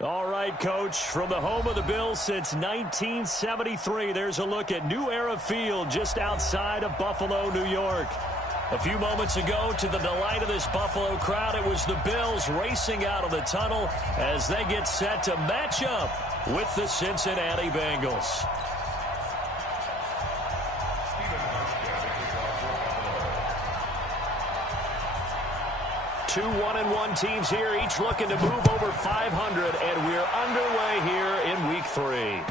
All right, Coach, from the home of the Bills since 1973, there's a look at New Era Field just outside of Buffalo, New York. A few moments ago, to the delight of this Buffalo crowd, it was the Bills racing out of the tunnel as they get set to match up with the Cincinnati Bengals. Two 1-1 teams here, each looking to move over 500, and we're underway here in Week 3.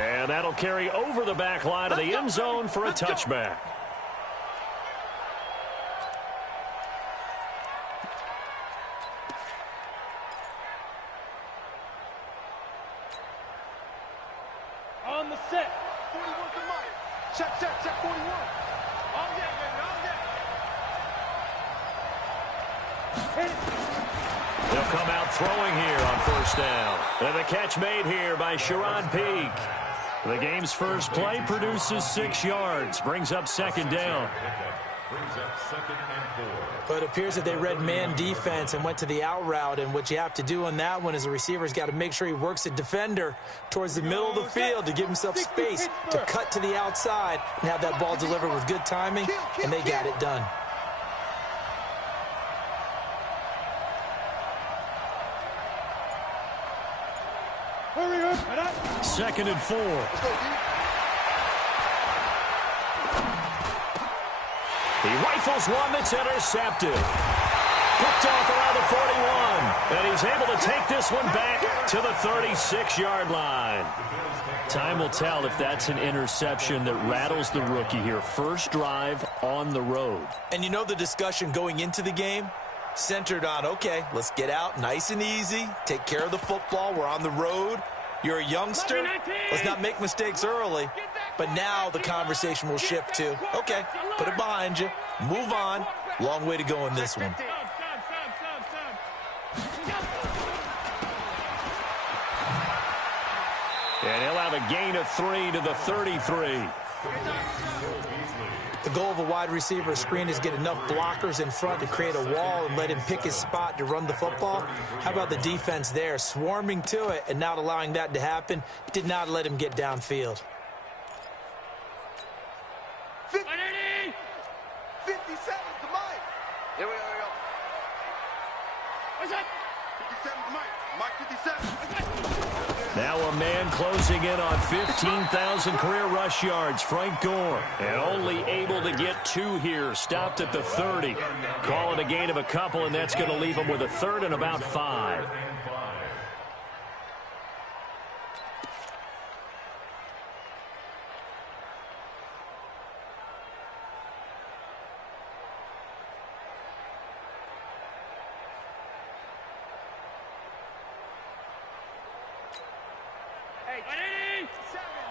And that'll carry over the back line of the end zone for a touchback. On the set. 41 to Mike. Check, 41. Oh, yeah, baby, They'll come out throwing here on first down. And the catch made here by Sherrod Peak. The game's first play produces 6 yards. Brings up second down. But it appears that they read man defense and went to the out route. And what you have to do on that one is the receiver's got to make sure he works the defender towards the middle of the field to give himself space to cut to the outside and have that ball delivered with good timing. And they got it done. Second and 4. He rifles one that's intercepted. Picked off around the 41. And he's able to take this one back to the 36-yard line. Time will tell if that's an interception that rattles the rookie here. First drive on the road. And you know the discussion going into the game? Centered on, okay, let's get out nice and easy. Take care of the football. We're on the road. You're a youngster. Let's not make mistakes early. But now the conversation will shift to, okay, put it behind you. Move on. Long way to go in this one. And he'll have a gain of 3 to the 33. The goal of a wide receiver screen is get enough blockers in front to create a wall and let him pick his spot to run the football. How about the defense there, swarming to it and not allowing that to happen? Did not let him get downfield. 57 to Mike. Here we go. What's that? 57 to Mike. Mike 57. Now a man closing in on 15,000 career rush yards, Frank Gore. And only able to get 2 here, stopped at the 30. Call it a gain of a couple, and that's going to leave him with a third and about 5.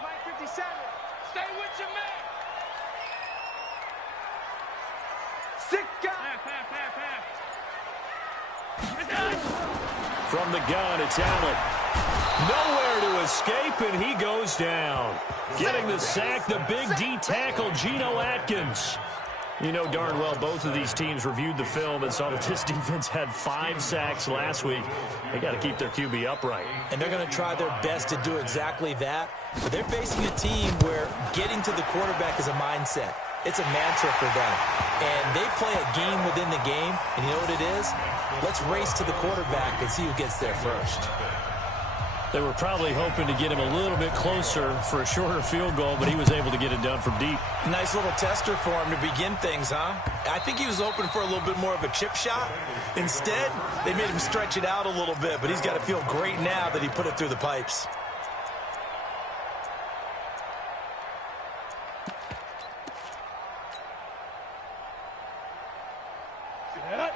Mike 57. Stay with your man. 6 guys. From the gun, it's Allen. Nowhere to escape, and he goes down. Getting the sack, the big D tackle, Geno Atkins. You know darn well both of these teams reviewed the film and saw that this defense had 5 sacks last week. They got to keep their QB upright. And they're going to try their best to do exactly that. But they're facing a team where getting to the quarterback is a mindset. It's a mantra for them. And they play a game within the game. And you know what it is? Let's race to the quarterback and see who gets there first. They were probably hoping to get him a little bit closer for a shorter field goal, but he was able to get it done from deep. Nice little tester for him to begin things, huh? I think he was hoping for a little bit more of a chip shot. Instead, they made him stretch it out a little bit, but he's got to feel great now that he put it through the pipes.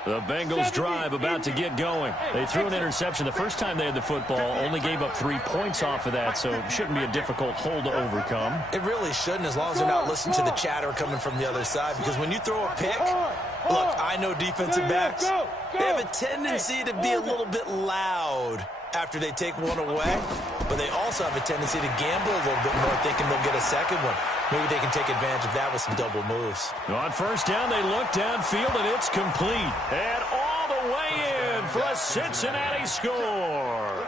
The Bengals drive about to get going. They threw an interception the first time they had the football, only gave up 3 points off of that, so it shouldn't be a difficult hole to overcome. It really shouldn't, as long as they're not listening to the chatter coming from the other side, because when you throw a pick, look, I know defensive backs, they have a tendency to be a little bit loud after they take one away, but they also have a tendency to gamble a little bit more, thinking they'll get a second one. Maybe they can take advantage of that with some double moves. On first down, they look downfield, and it's complete. And all the way in for a Cincinnati score.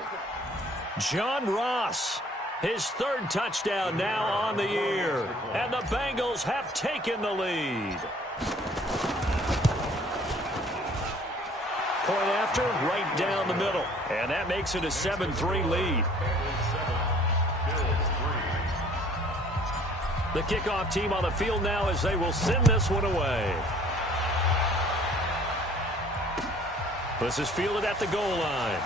John Ross, his third touchdown now on the year. And the Bengals have taken the lead. Point after, right down the middle. And that makes it a 7-3 lead. The kickoff team on the field now as they will send this one away. This is fielded at the goal line.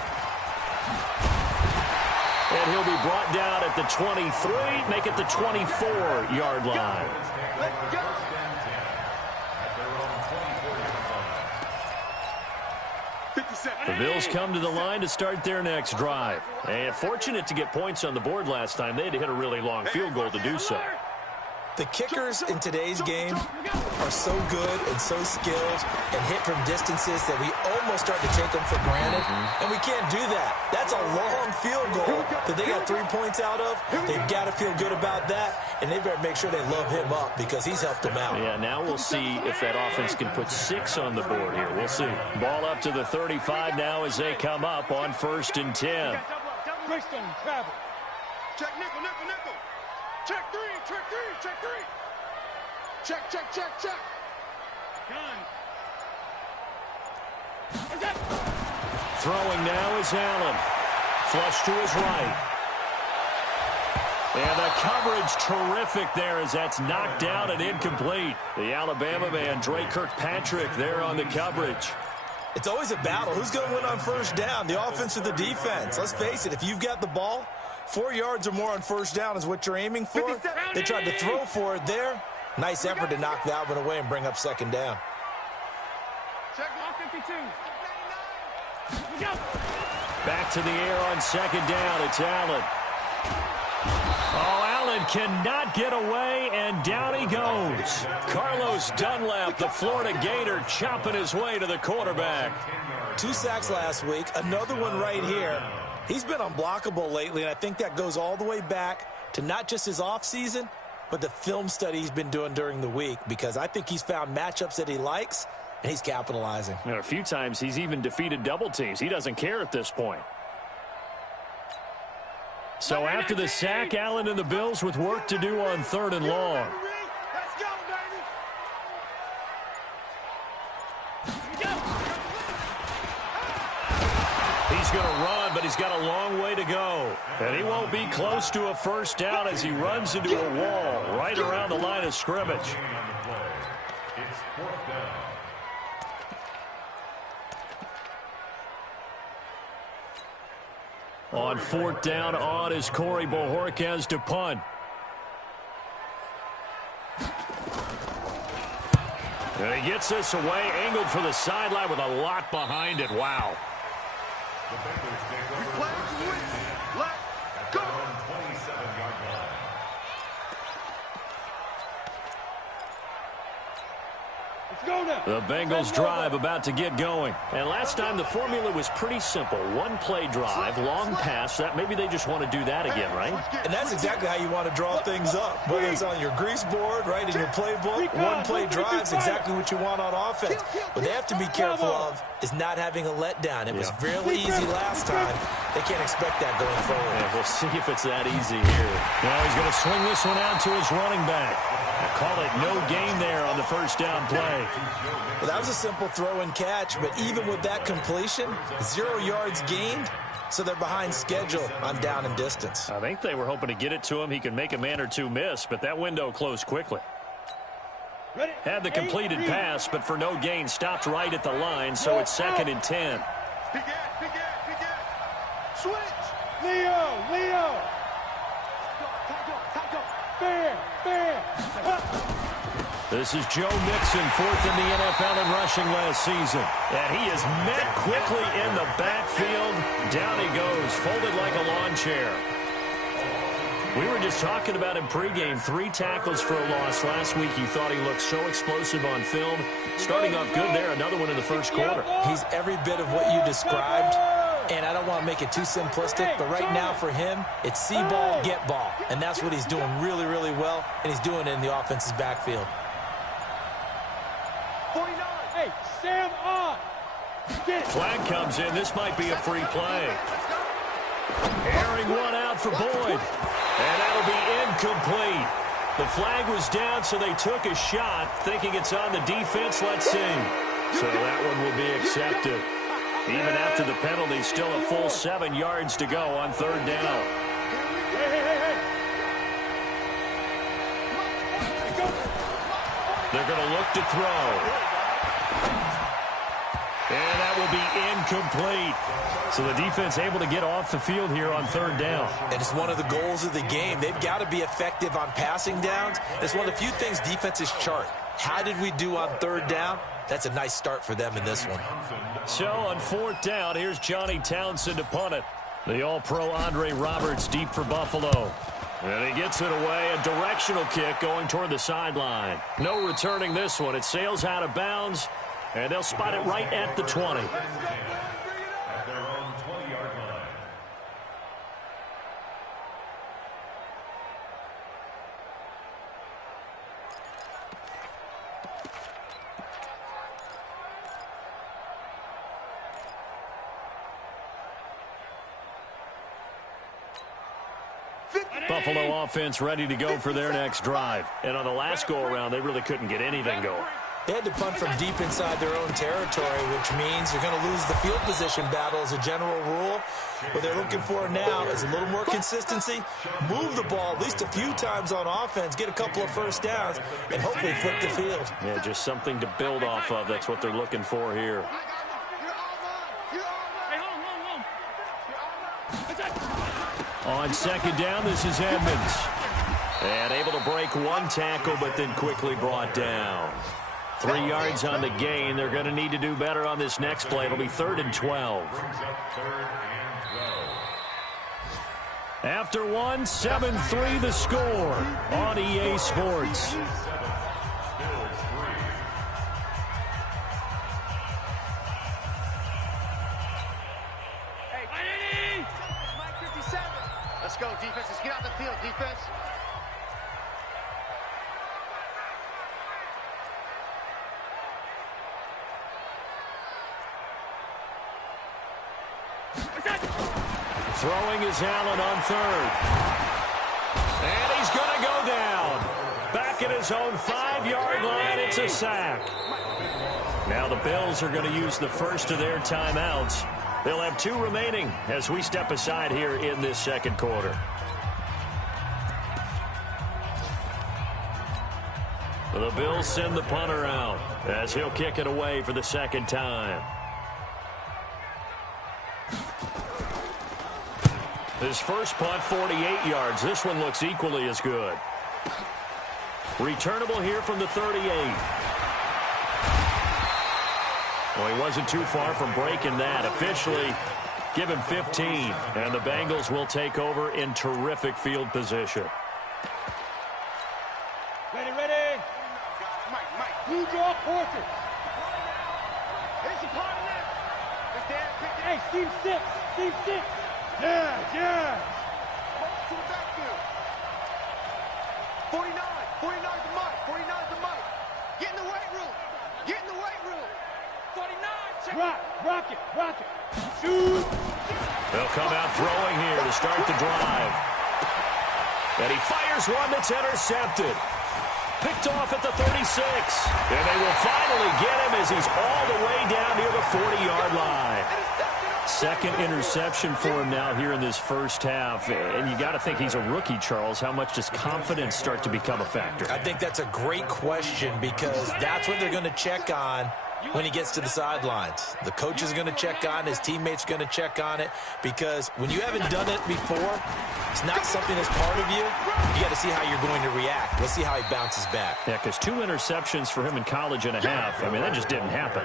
And he'll be brought down at the 23, make it the 24-yard line. The Bills come to the line to start their next drive. And fortunate to get points on the board last time. They had to hit a really long field goal to do so. The kickers in today's game are so good and so skilled and hit from distances that we almost start to take them for granted. And we can't do that. That's a long field goal that they got 3 points out of. They've got to feel good about that, and they better make sure they love him up because he's helped them out. Yeah, now we'll see if that offense can put 6 on the board here. We'll see. Ball up to the 35 now as they come up on 1st and 10. Check nickel, nickel, nickel. Check three, check three, check three. Check, check, check, check. Gun. Throwing now is Allen. Flush to his right. And the coverage terrific there as that's knocked down and incomplete. The Alabama man, Dre Kirkpatrick, there on the coverage. It's always a battle. Who's going to win on 1st down, the offense or the defense? Let's face it, if you've got the ball, 4 yards or more on 1st down is what you're aiming for. They tried to throw for it there. Nice effort to knock that one away and bring up 2nd down. Check 52. Back to the air on 2nd down. It's Allen. Oh, Allen cannot get away, and down he goes. Carlos Dunlap, the Florida Gator, chopping his way to the quarterback. 2 sacks last week, another one right here. He's been unblockable lately, and I think that goes all the way back to not just his offseason, but the film study he's been doing during the week, because I think he's found matchups that he likes, and he's capitalizing. A few times he's even defeated double teams. He doesn't care at this point. So after the sack, Allen and the Bills with work to do on 3rd and long. Let's go, baby. He's going to run, but he's got a long way to go. And he won't be close to a 1st down as he runs into a wall right around the line of scrimmage. It's 4th down. On 4th down, on is Corey Bojorquez to punt. And he gets this away, angled for the sideline with a lot behind it. Wow. The Bengals take over. Let's go. At their own 27-yard line. Let's go now. The Bengals drive about to get going. And last time the formula was pretty simple. 1-play drive, long pass. That maybe they just want to do that again, right? And that's exactly how you want to draw things up. Whether it's on your grease board, right, in your playbook, 1-play drive is exactly what you want on offense. What they have to be careful of is not having a letdown. It was really easy last time. They can't expect that going forward. Yeah, we'll see if it's that easy here. Now he's going to swing this one out to his running back. I call it no gain there on the 1st down play. Well, that was a simple throw and catch, but even with that completion, 0 yards gained, so they're behind schedule on down and distance. I think they were hoping to get it to him. He could make a man or two miss, but that window closed quickly. Had the completed pass, but for no gain, stopped right at the line, so it's 2nd and 10. Big switch. Leo. Fair. This is Joe Mixon, 4th in the NFL in rushing last season. And he is met quickly in the backfield. Down he goes, folded like a lawn chair. We were just talking about him pregame. 3 tackles for a loss last week. He thought he looked so explosive on film. Starting off good there, another one in the 1st quarter. He's every bit of what you described. And I don't want to make it too simplistic, but right now for him, it's see ball, get ball. And that's what he's doing really, really well, and he's doing it in the offense's backfield. 49. Hey, Sam on. Flag comes in. This might be a free play. Airing one out for Boyd. And that'll be incomplete. The flag was down, so they took a shot, thinking it's on the defense. Let's see. So that one will be accepted. Even after the penalty, still a full 7 yards to go on third down. They're going to look to throw. And that will be incomplete. So the defense able to get off the field here on third down. And it's one of the goals of the game. They've got to be effective on passing downs. It's one of the few things defenses chart. How did we do on third down? That's a nice start for them in this one. So on fourth down, here's Johnny Townsend to punt it. The All-Pro Andre Roberts deep for Buffalo. And he gets it away. A directional kick going toward the sideline. No returning this one. It sails out of bounds. And they'll spot it right at the 20. At their own 20-yard line. Buffalo offense ready to go for their next drive. And on the last go-around, they really couldn't get anything going. They had to punt from deep inside their own territory, which means you're going to lose the field position battle as a general rule. What they're looking for now is a little more consistency, move the ball at least a few times on offense, get a couple of first downs, and hopefully flip the field. Yeah, just something to build off of. That's what they're looking for here. On second down, this is Edmonds. And able to break one tackle, but then quickly brought down. 3 yards on the gain. They're going to need to do better on this next play. It'll be 3rd and 12. After one, 7-3 the score on EA Sports. Let's go, defense. Let's get out the field, defense. Throwing is Allen on third. And he's going to go down. Back at his own 5-yard line, it's a sack. Now the Bills are going to use the first of their timeouts. They'll have 2 remaining as we step aside here in this second quarter. The Bills send the punter out as he'll kick it away for the second time. His first punt, 48 yards. This one looks equally as good. Returnable here from the 38. Well, he wasn't too far from breaking that. Officially, give him 15. And the Bengals will take over in terrific field position. Ready, ready. Mike. Blue draw portrait. Here's the part of that. Hey, Steve 6. Steve 6. Yeah. To the backfield. 49 to Mike. 49 to Mike. Get in the weight room. 49. Rock it. Shoot. They'll come out throwing here to start the drive. And he fires one that's intercepted. Picked off at the 36. And they will finally get him as he's all the way down near the 40-yard line. Second interception for him now here in this first half. And you got to think he's a rookie, Charles. How much does confidence start to become a factor? I think that's a great question because that's what they're going to check on when he gets to the sidelines. The coach is going to check on it. His teammates are going to check on it because when you haven't done it before, it's not something that's part of you. You got to see how you're going to react. Let's see how he bounces back. Yeah, because 2 interceptions for him in college and a half. I mean, that just didn't happen.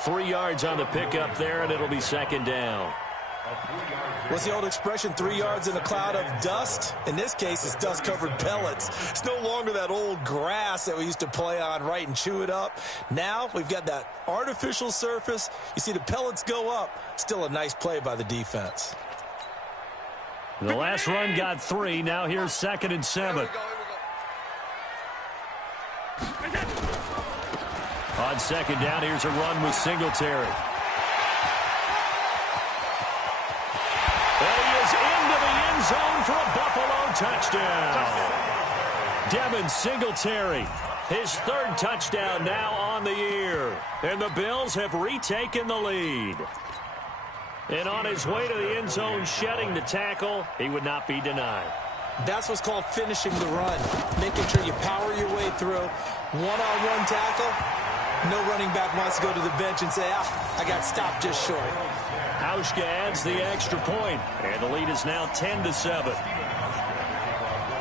3 yards on the pickup there, and it'll be second down. What's the old expression, 3 yards in a cloud of dust? In this case, it's dust-covered pellets. It's no longer that old grass that we used to play on, right, and chew it up. Now we've got that artificial surface. You see the pellets go up. Still a nice play by the defense. The last run got 3. Now here's 2nd and 7. On second down, here's a run with Singletary. for a Buffalo touchdown. Devin Singletary, his third touchdown now on the year. And the Bills have retaken the lead. And on his way to the end zone, shedding the tackle, he would not be denied. That's what's called finishing the run, making sure you power your way through. One-on-one tackle, no running back wants to go to the bench and say, I got stopped just short. Hauschka adds the extra point, and the lead is now 10-7.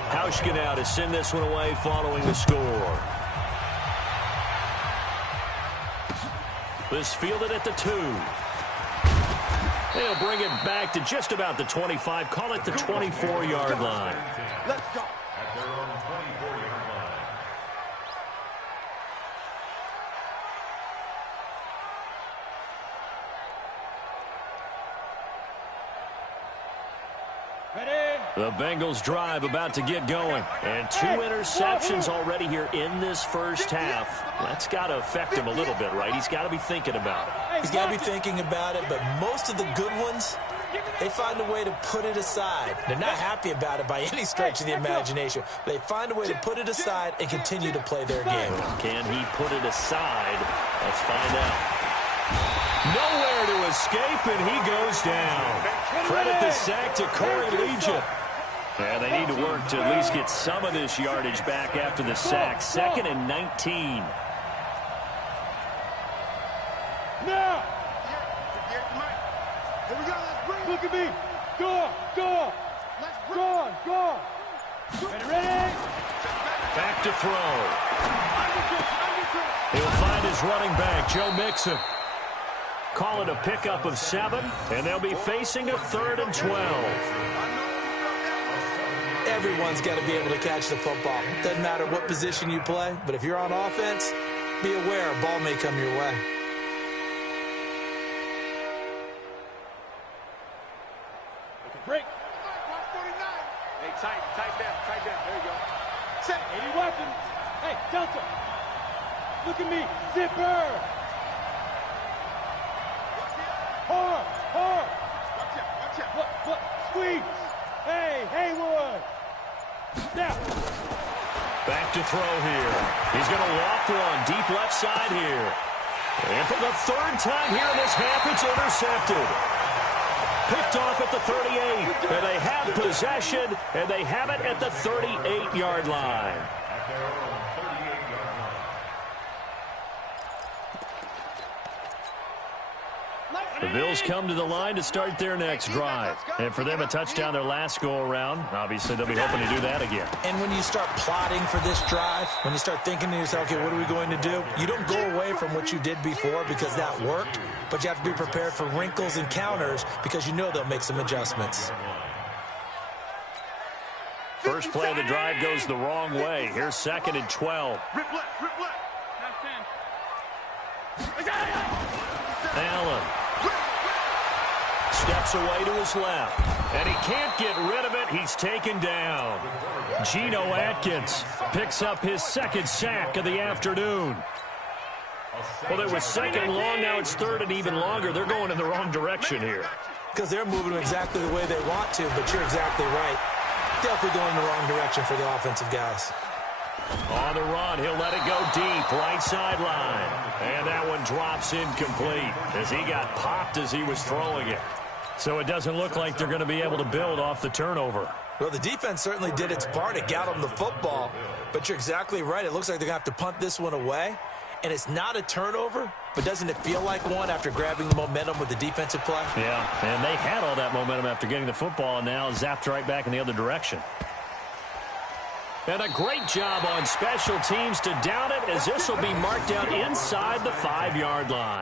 Hauschka now to send this one away following the score. This fielded at the 2. They'll bring it back to just about the 25, call it the 24-yard line. Let's go. At their own 24-yard line. Ready? The Bengals drive about to get going. And 2 interceptions already here in this first half. That's got to affect him a little bit, right? He's got to be thinking about it. He's got to be thinking about it, but most of the good ones, they find a way to put it aside. They're not happy about it by any stretch of the imagination. They find a way to put it aside and continue to play their game. Can he put it aside? Let's find out. Nowhere to escape, and he goes down. Credit the sack to Corey Legion. Yeah, they need to work to at least get some of this yardage back after the sack. 2nd and 19. Now! Here we go. Let's bring it. Look at me! Go! Go! Let's bring Go it. on! Go! Ready? Back to throw. He'll find his running back, Joe Mixon. Call it a pickup of 7, and they'll be facing a 3rd and 12. Everyone's got to be able to catch the football. Doesn't matter what position you play, but if you're on offense, be aware a ball may come your way. Break. Hey, tight down. There you go. Set. 80 watching. Hey, Delta. Look at me. Zipper. Hard. Watch out. What? Squeeze. Hey, Haywood. Now. Back to throw here. He's going to loft one deep left side here. And for the 3rd time here in this half, it's intercepted. Picked off at the 38. And they have possession, and they have it at the 38-yard line. At their own 38-yard line. The Bills come to the line to start their next drive. And for them, a touchdown their last go-around. Obviously, they'll be hoping to do that again. And when you start plotting for this drive, when you start thinking to yourself, okay, what are we going to do? You don't go away from what you did before because that worked, but you have to be prepared for wrinkles and counters because you know they'll make some adjustments. First play of the drive goes the wrong way. Here's 2nd and 12. Rip left. Allen steps away to his left, and he can't get rid of it. He's taken down. Geno Atkins picks up his 2nd sack of the afternoon. Well, it was 2nd long, now it's 3rd and even longer. They're going in the wrong direction here. Because they're moving them exactly the way they want to, but you're exactly right. Definitely going in the wrong direction for the offensive guys. On the run, he'll let it go deep, right sideline. And that one drops incomplete as he got popped as he was throwing it. So it doesn't look like they're going to be able to build off the turnover. Well, the defense certainly did its part to get them the football, but you're exactly right. It looks like they're going to have to punt this one away, and it's not a turnover, but doesn't it feel like one after grabbing the momentum with the defensive play? Yeah, and they had all that momentum after getting the football, and now zapped right back in the other direction. And a great job on special teams to down it, as this will be marked out inside the 5-yard line.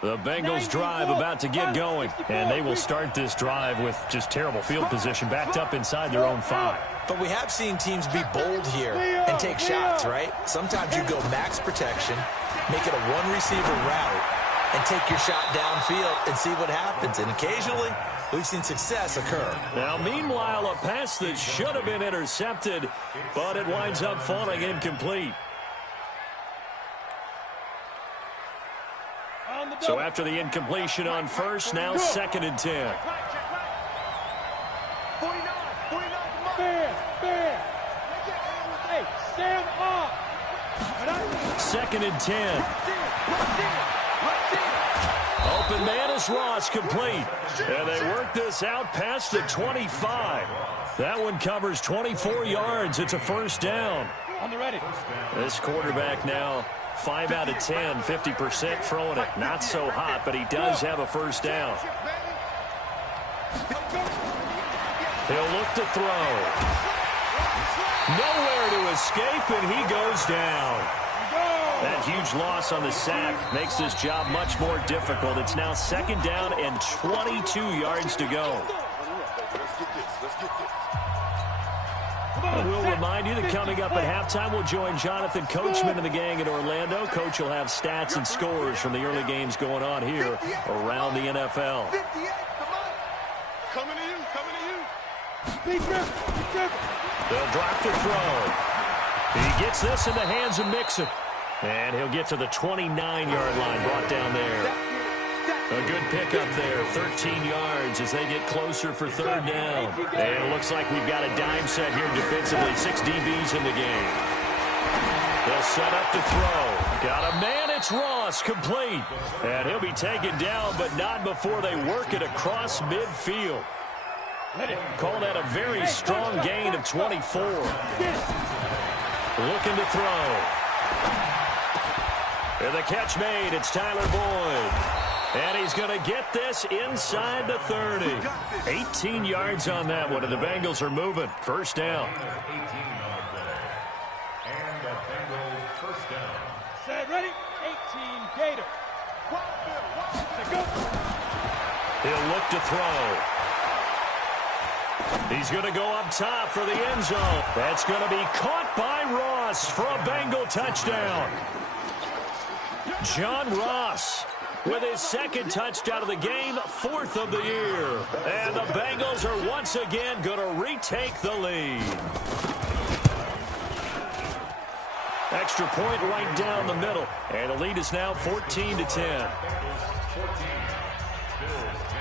The Bengals drive about to get going, and they will start this drive with just terrible field position, backed up inside their own 5. But we have seen teams be bold here and take shots, right? Sometimes you go max protection, make it a one-receiver route, and take your shot downfield and see what happens. And occasionally, we've seen success occur. Now, meanwhile, a pass that should have been intercepted, but it winds up falling incomplete. So after the incompletion on first, now 2nd and 10. Hey, stand up. 2nd and 10. Open man is Ross, complete. And they work this out past the 25. That one covers 24 yards. It's a first down. On the ready. This quarterback now 5 out of 10, 50% throwing it. Not so hot, but he does have a first down. He'll look to throw. Nowhere to escape, and he goes down. That huge loss on the sack makes this job much more difficult. It's now 2nd down and 22 yards to go. We'll remind you that coming up at halftime, we'll join Jonathan Coachman and the gang in Orlando. Coach will have stats and scores from the early games going on here around the NFL. Coming to you, coming to you. They'll drop the throw. He gets this in the hands of Mixon. And he'll get to the 29-yard line, brought down there. A good pickup there, 13 yards as they get closer for 3rd down. And it looks like we've got a dime set here defensively, 6 DBs in the game. They'll set up to throw. Got a man, it's Ross, complete. And he'll be taken down, but not before they work it across midfield. Call that a very strong gain of 24. Looking to throw. And the catch made, it's Tyler Boyd. And he's going to get this inside the 30. 18 yards on that one, and the Bengals are moving. First down. And the Bengals first down. Set, ready? 18, Gator. He'll look to throw. He's going to go up top for the end zone. That's going to be caught by Ross for a Bengal touchdown. John Ross with his 2nd touchdown of the game, 4th of the year. And the Bengals are once again going to retake the lead. Extra point right down the middle. And the lead is now 14-10. 14, Bills 10.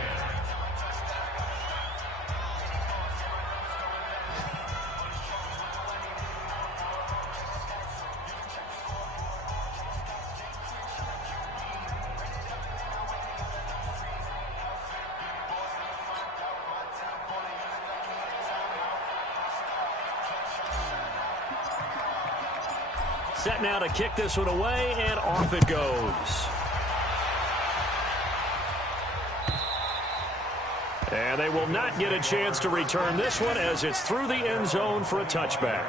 Set now to kick this one away, and off it goes. And they will not get a chance to return this one as it's through the end zone for a touchback.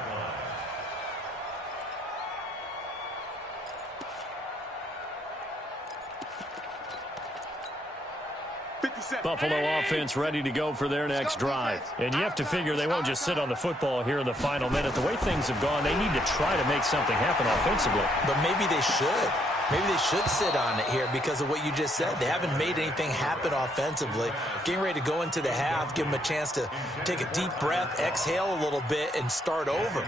Buffalo offense ready to go for their next drive. And you have to figure they won't just sit on the football here in the final minute. The way things have gone, they need to try to make something happen offensively. But maybe they should. Maybe they should sit on it here because of what you just said. They haven't made anything happen offensively. Getting ready to go into the half, give them a chance to take a deep breath, exhale a little bit, and start over.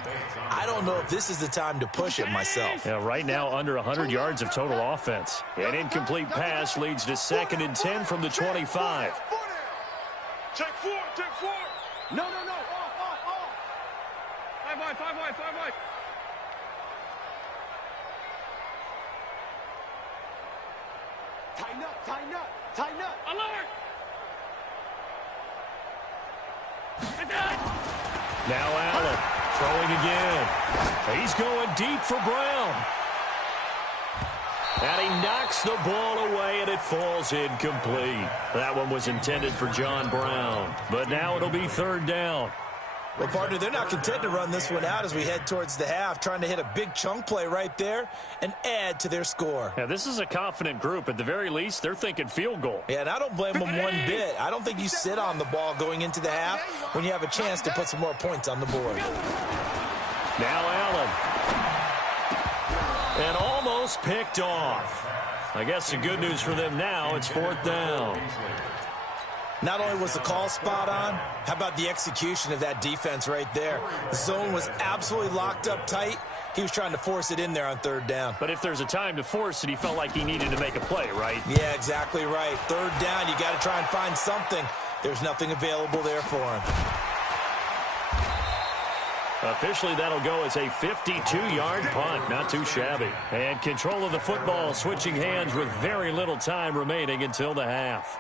I don't know if this is the time to push it myself. Yeah, right now, under 100 yards of total offense. An incomplete pass leads to 2nd and 10 from the 25. Check 4, check 4. No. Off. 5 wide. Tighten up. Alert! Now Allen throwing again. He's going deep for Brown. And he knocks the ball away, and it falls incomplete. That one was intended for John Brown. But now it'll be 3rd down. Well, partner, they're not content to run this one out as we head towards the half, trying to hit a big chunk play right there and add to their score. Yeah, this is a confident group. At the very least, they're thinking field goal. Yeah, and I don't blame them one bit. I don't think you sit on the ball going into the half when you have a chance to put some more points on the board. Now Allen. And almost picked off. I guess the good news for them now, it's 4th down. Not only was the call spot on, how about the execution of that defense right there? The zone was absolutely locked up tight. He was trying to force it in there on 3rd down. But if there's a time to force it, he felt like he needed to make a play, right? Yeah, exactly right. 3rd down, you got to try and find something. There's nothing available there for him. Officially, that'll go as a 52-yard punt. Not too shabby. And control of the football, switching hands with very little time remaining until the half.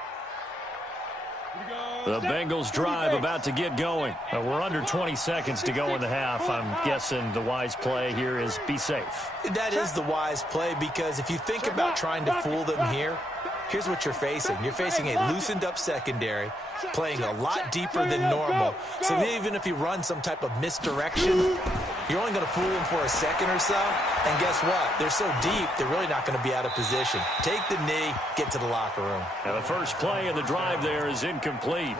The Bengals drive about to get going. We're under 20 seconds to go in the half. I'm guessing the wise play here is be safe. That is the wise play, because if you think about trying to fool them here, here's what you're facing. You're facing a loosened up secondary, playing a lot deeper than normal. So even if you run some type of misdirection, you're only going to fool them for a second or so. And guess what? They're so deep, they're really not going to be out of position. Take the knee, get to the locker room. Now the first play of the drive there is incomplete.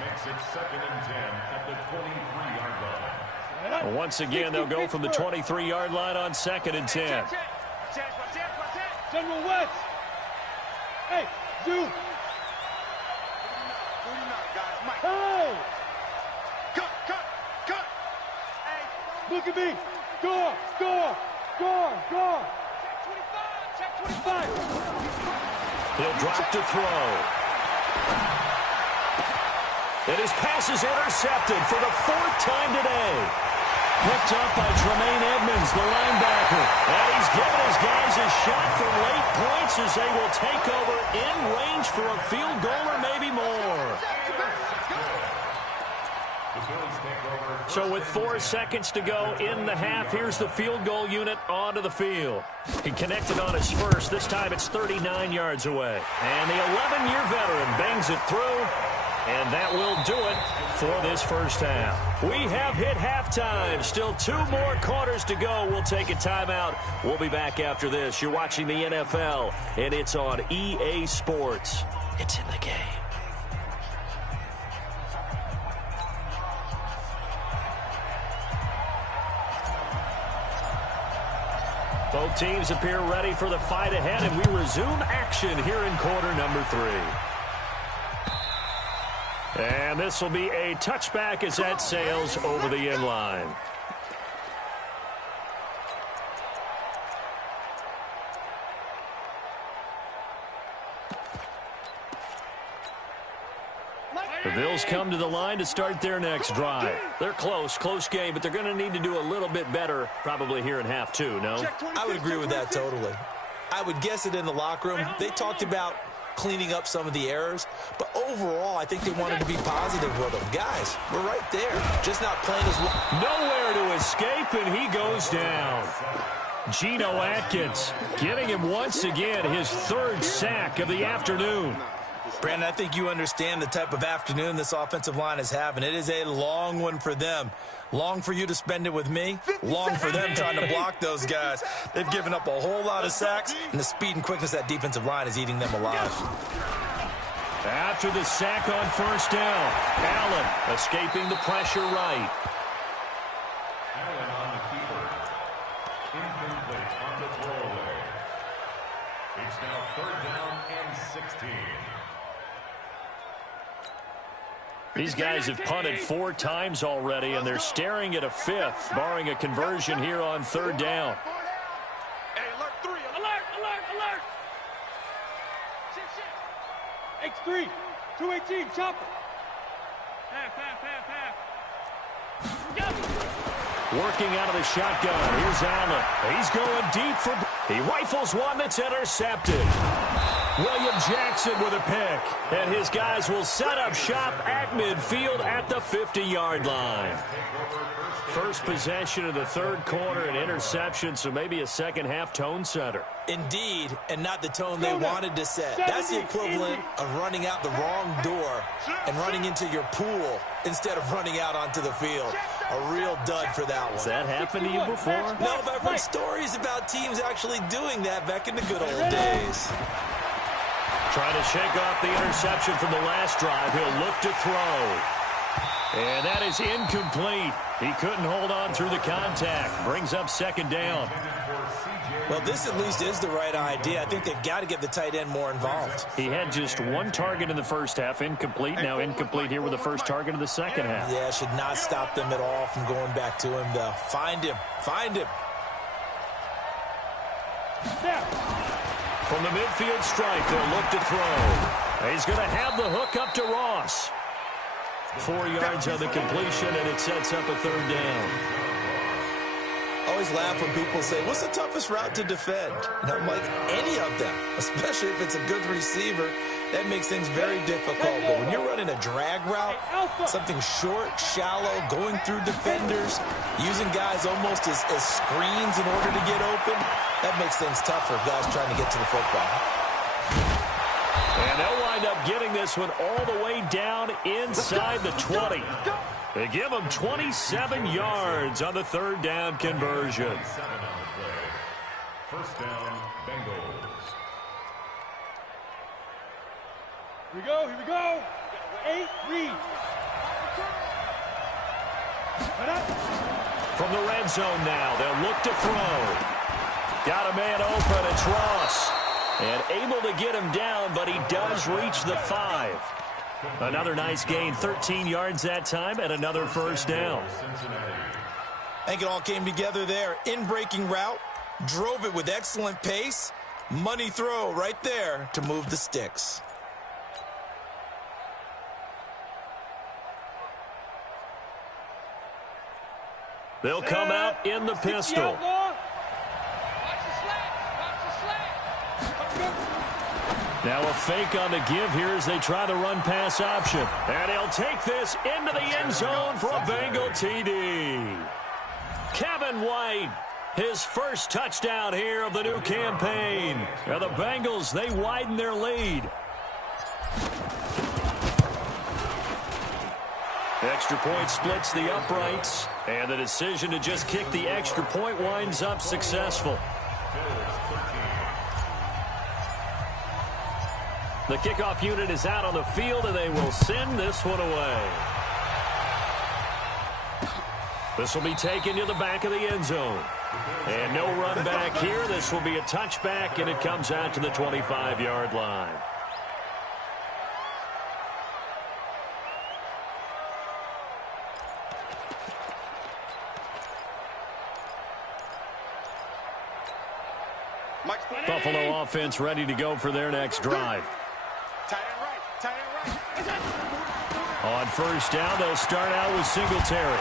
Makes it 2nd and 10 at the 23-yard line. Well, once again, they'll go from the 23-yard line on 2nd and 10. General West. Hey, Zoo. Hey. Cut. Hey. Look at me. Score. Check 25. He'll drop to throw. And his pass is intercepted for the 4th time today. Picked up by Tremaine Edmonds, the linebacker. And he's given his guys a shot for late points as they will take over in range for a field goal or maybe more. So with 4 seconds to go in the half, here's the field goal unit onto the field. He connected on his first. This time it's 39 yards away. And the 11-year veteran bangs it through. And that will do it for this first half. We have hit halftime. Still 2 more quarters to go. We'll take a timeout. We'll be back after this. You're watching the NFL, and it's on EA Sports. It's in the game. Both teams appear ready for the fight ahead, and we resume action here in quarter number 3. And this will be a touchback as that sails over the end line. The Bills come to the line to start their next drive. They're close game, but they're going to need to do a little bit better probably here in half 2, no? I would agree with that totally. I would guess it in the locker room. They talked about cleaning up some of the errors, but overall I think they wanted to be positive with them. Guys, we're right there, just not playing as well. Nowhere to escape, and he goes down. Geno Atkins giving him once again his 3rd sack of the afternoon. Brandon, I think you understand the type of afternoon this offensive line is having. It is a long one for them. Long for you to spend it with me. Long for them trying to block those guys. They've given up a whole lot of sacks, and the speed and quickness of that defensive line is eating them alive. After the sack on 1st down, Allen escaping the pressure right. Allen on the keeper. Incomplete on the throwaway. It's now 3rd down and 16. These guys have punted 4 times already, and they're staring at a 5th, barring a conversion here on 3rd down. Hey, alert 3. Alert. Shit. X3, 218, chopper. Working out of the shotgun. Here's Allen. He's going deep for... He rifles one that's intercepted. William Jackson with a pick. And his guys will set up shop at midfield at the 50-yard line. First possession of the third quarter, an interception, so maybe a second-half tone setter. Indeed, and not the tone they wanted to set. That's the equivalent of running out the wrong door and running into your pool instead of running out onto the field. A real dud for that one. Has that happened to you before? No, but I've heard stories about teams actually doing that back in the good old days. Trying to shake off the interception from the last drive. He'll look to throw. And that is incomplete. He couldn't hold on through the contact. Brings up second down. Well, this at least is the right idea. I think they've got to get the tight end more involved. He had just one target in the first half, incomplete. Now incomplete here with the first target of the second half. Yeah, should not stop them at all from going back to him, though. Find him. Find him. From the midfield stripe, they'll look to throw. He's going to have the hook up to Ross. 4 yards on the completion, and it sets up a third down. I always laugh when people say, what's the toughest route to defend? And I'm like, any of them, especially if it's a good receiver. That makes things very difficult. But when you're running a drag route, something short, shallow, going through defenders, using guys almost as screens in order to get open, that makes things tough for guys trying to get to the football. And they'll wind up getting this one all the way down inside the 20. They give them 27 yards on the third down conversion. First down, Bengals. Here we go, here we go. 8, read. From the red zone now, they'll look to throw. Got a man open, it's Ross. And able to get him down, but he does reach the 5. Another nice gain, 13 yards that time, and another first down. I think it all came together there. In-breaking route, drove it with excellent pace. Money throw right there to move the sticks. They'll come out in the pistol. Now a fake on the give here as they try the run-pass option. And he'll take this into the end zone for a Bengal TD. Kevin White, his first touchdown here of the new campaign. Now the Bengals, they widen their lead. Extra point splits the uprights. And the decision to just kick the extra point winds up successful. The kickoff unit is out on the field, and they will send this one away. This will be taken to the back of the end zone. And no run back here. This will be a touchback, and it comes out to the 25-yard line. Buffalo offense ready to go for their next drive. On first down, they'll start out with Singletary.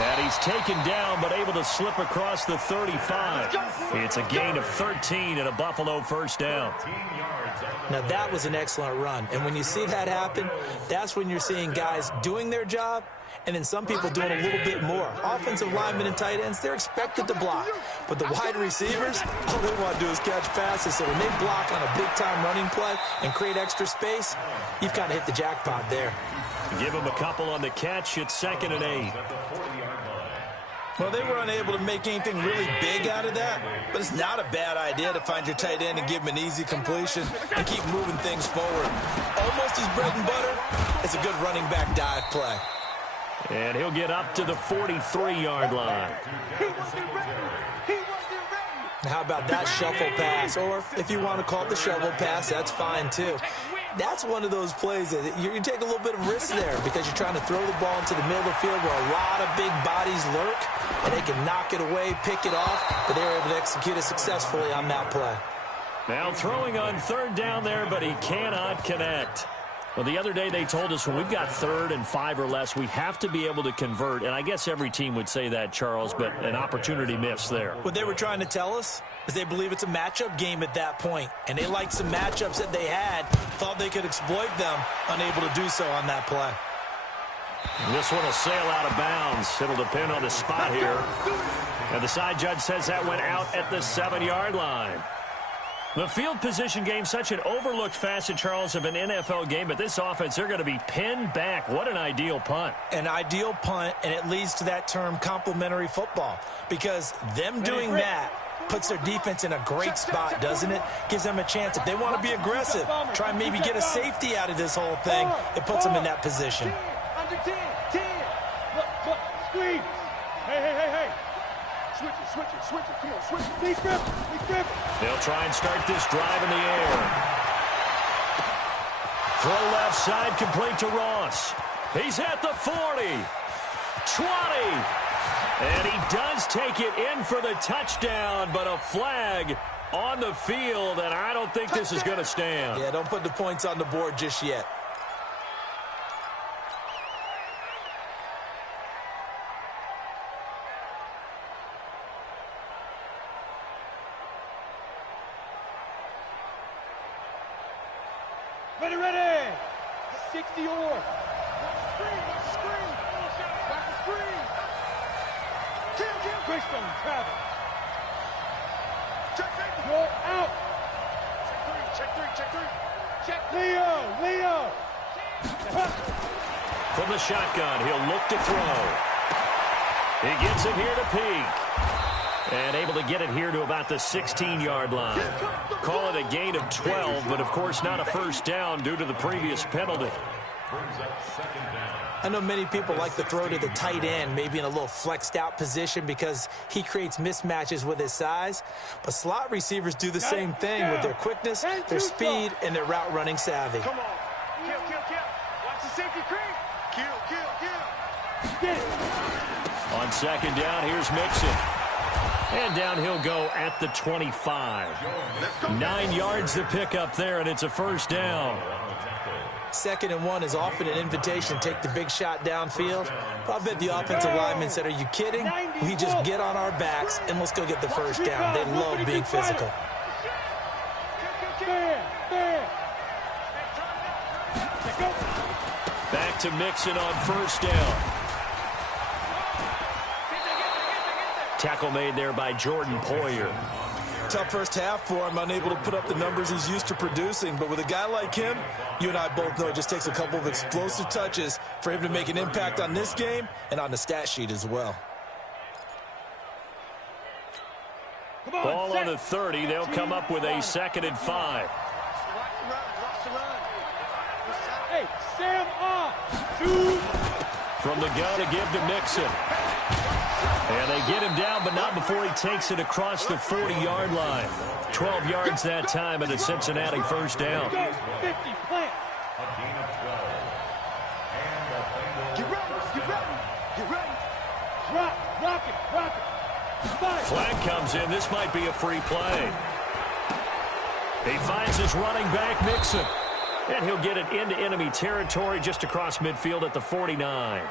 And he's taken down, but able to slip across the 35. It's a gain of 13 and a Buffalo first down. Now, that was an excellent run. And when you see that happen, that's when you're seeing guys doing their job and then some people doing a little bit more. Offensive linemen and tight ends, they're expected to block. But the wide receivers, all they want to do is catch passes. So when they block on a big-time running play and create extra space, you've kind of hit the jackpot there. Give them a couple on the catch. It's 2nd and 8. Well, they were unable to make anything really big out of that, but it's not a bad idea to find your tight end and give him an easy completion and keep moving things forward. Almost his bread and butter. It's a good running back dive play. And he'll get up to the 43-yard line. How about that shuffle pass? Or if you want to call it the shovel pass, that's fine too. That's one of those plays that you take a little bit of risk there because you're trying to throw the ball into the middle of the field where a lot of big bodies lurk, and they can knock it away, pick it off, but they were able to execute it successfully on that play. Now throwing on third down there, but he cannot connect. Well, the other day they told us when we've got 3rd and 5 or less, we have to be able to convert. And I guess every team would say that, Charles, but an opportunity missed there. What they were trying to tell us is they believe it's a matchup game at that point. And they liked some matchups that they had, thought they could exploit them, unable to do so on that play. And this one will sail out of bounds. It'll depend on the spot here. And the side judge says that went out at the 7-yard line. The field position game, such an overlooked facet, Charles, of an NFL game. But this offense, they're going to be pinned back. What an ideal punt. An ideal punt, and it leads to that term complementary football. Because them doing that puts their defense in a great spot, doesn't it? Gives them a chance. If they want to be aggressive, try and maybe get a safety out of this whole thing, it puts them in that position. Under 10. Look, squeeze. Hey. Switch it. Come on, switch it. He's gripping. They'll try and start this drive in the air. Throw left side, complete to Ross. He's at the 40. 20. And he does take it in for the touchdown, but a flag on the field, and I don't think this is going to stand. Yeah, don't put the points on the board just yet. Ready. 60 or. Screen. Kill. Greystone, travel. Check safety. Go out. Check three. Check Leo. From the shotgun, he'll look to throw. He gets it here to Peak. And able to get it here to about the 16-yard line. Call it a gain of 12, but of course not a first down due to the previous penalty. I know many people like to throw to the tight end, maybe in a little flexed out position because he creates mismatches with his size. But slot receivers do the same thing with their quickness, their speed, and their route running savvy. Come on. Kill. Watch the safety creep. Kill. Get it. On second down, here's Mixon. And down he'll go at the 25. 9 yards to pick up there, and it's a first down. 2nd and 1 is often an invitation to take the big shot downfield. I bet the offensive lineman said, are you kidding? We just get on our backs and let's go get the first down. They love being physical. Back to Mixon on first down. Tackle made there by Jordan Poyer. Tough first half for him, unable to put up the numbers he's used to producing. But with a guy like him, you and I both know it just takes a couple of explosive touches for him to make an impact on this game and on the stat sheet as well. Ball on the 30. They'll come up with a 2nd and 5. Hey, Sam off. From the gun to give to Mixon. And they get him down, but not before he takes it across the 40-yard line. 12 yards that time and a Cincinnati first down. 50, plant. Get ready. Drop, rock it. Flag comes in. This might be a free play. He finds his running back, Mixon. And he'll get it into enemy territory just across midfield at the 49.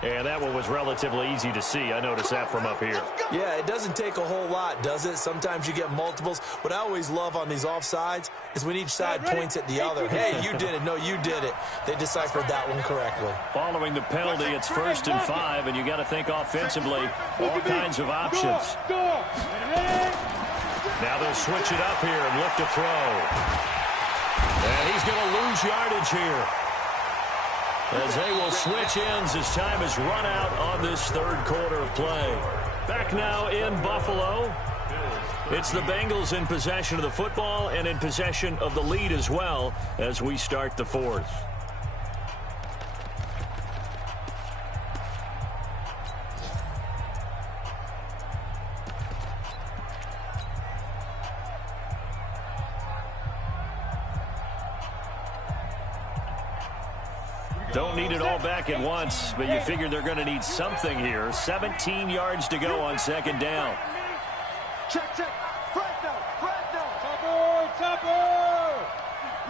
And that one was relatively easy to see. I noticed that from up here. Yeah, it doesn't take a whole lot, does it? Sometimes you get multiples. What I always love on these offsides is when each side points at the other. Hey, you did it. No, you did it. They deciphered that one correctly. Following the penalty, it's 1st and 5, and you got to think offensively, all kinds of options. Now they'll switch it up here and look to throw. And he's going to lose yardage here, as they will switch ends as time has run out on this 3rd quarter of play. Back now in Buffalo. It's the Bengals in possession of the football and in possession of the lead as well as we start the 4th. Don't need it all back at once, but you figure they're going to need something here. 17 yards to go on 2nd down. Check, check. Fresno. Topper.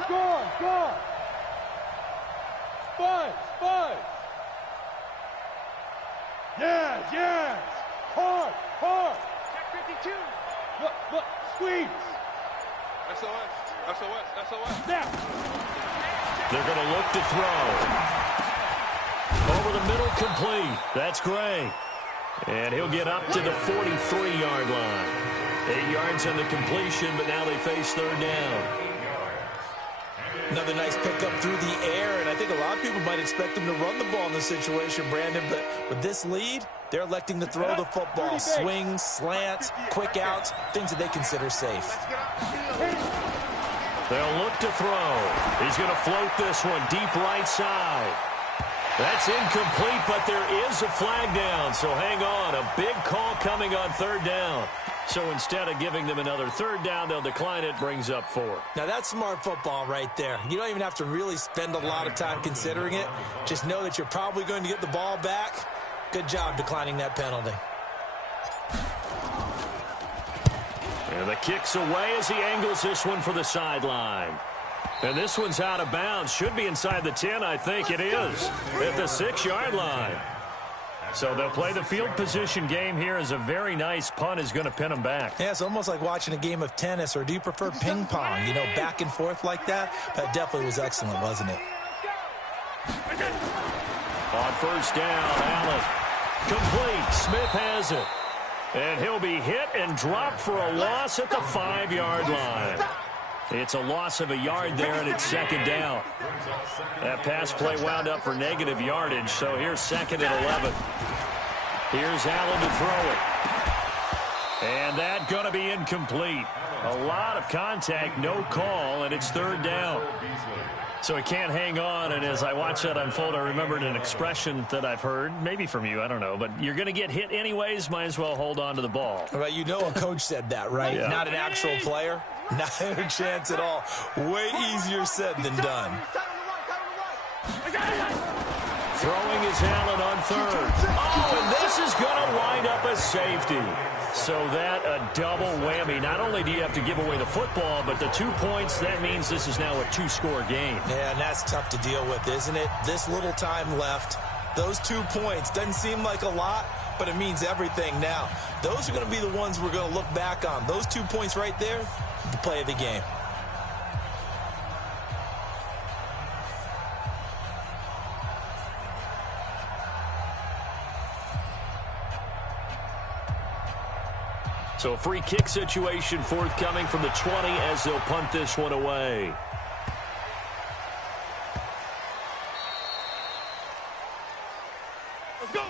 Gone. Spice. Yes. Hard. Check 52. Look, squeeze. SOS. Now. They're going to look to throw. Over the middle, complete. That's Gray. And he'll get up to the 43-yard line. 8 yards on the completion, but now they face third down. Another nice pickup through the air, and I think a lot of people might expect them to run the ball in this situation, Brandon, but with this lead, they're electing to throw the football. Swings, slants, quick outs, things that they consider safe. They'll look to throw. He's going to float this one deep right side. That's incomplete, but there is a flag down, so hang on. A big call coming on third down. So instead of giving them another third down, they'll decline it, brings up 4. Now, that's smart football right there. You don't even have to really spend a lot of time considering it. Just know that you're probably going to get the ball back. Good job declining that penalty. And the kick's away as he angles this one for the sideline. And this one's out of bounds. Should be inside the 10, I think it is, at the 6-yard line. So they'll play the field position game here as a very nice punt is going to pin them back. Yeah, it's almost like watching a game of tennis, or do you prefer ping pong? You know, back and forth like that? That definitely was excellent, wasn't it? On first down, Allen. Complete. Smith has it. And he'll be hit and dropped for a loss at the 5-yard line. It's a loss of a yard there, and it's second down. That pass play wound up for negative yardage, so here's second and 11. Here's Allen to throw it. And that going to be incomplete. A lot of contact, no call, and it's third down. So he can't hang on, and as I watch that unfold, I remembered an expression that I've heard, maybe from you, I don't know, but you're going to get hit anyways, might as well hold on to the ball. Well, you know a coach said that, right? Yeah. Not an actual player. Not a chance at all. Way easier said than done. Throwing is Allen on third. Oh, and this is going to wind up a safety. So that a double whammy. Not only do you have to give away the football, but the 2 points, that means this is now a 2-score game. Yeah, and that's tough to deal with, isn't it? This little time left. Those 2 points doesn't seem like a lot, but it means everything now. Those are going to be the ones we're going to look back on. Those 2 points right there, the play of the game. So a free kick situation forthcoming from the 20 as they'll punt this one away. Let's go.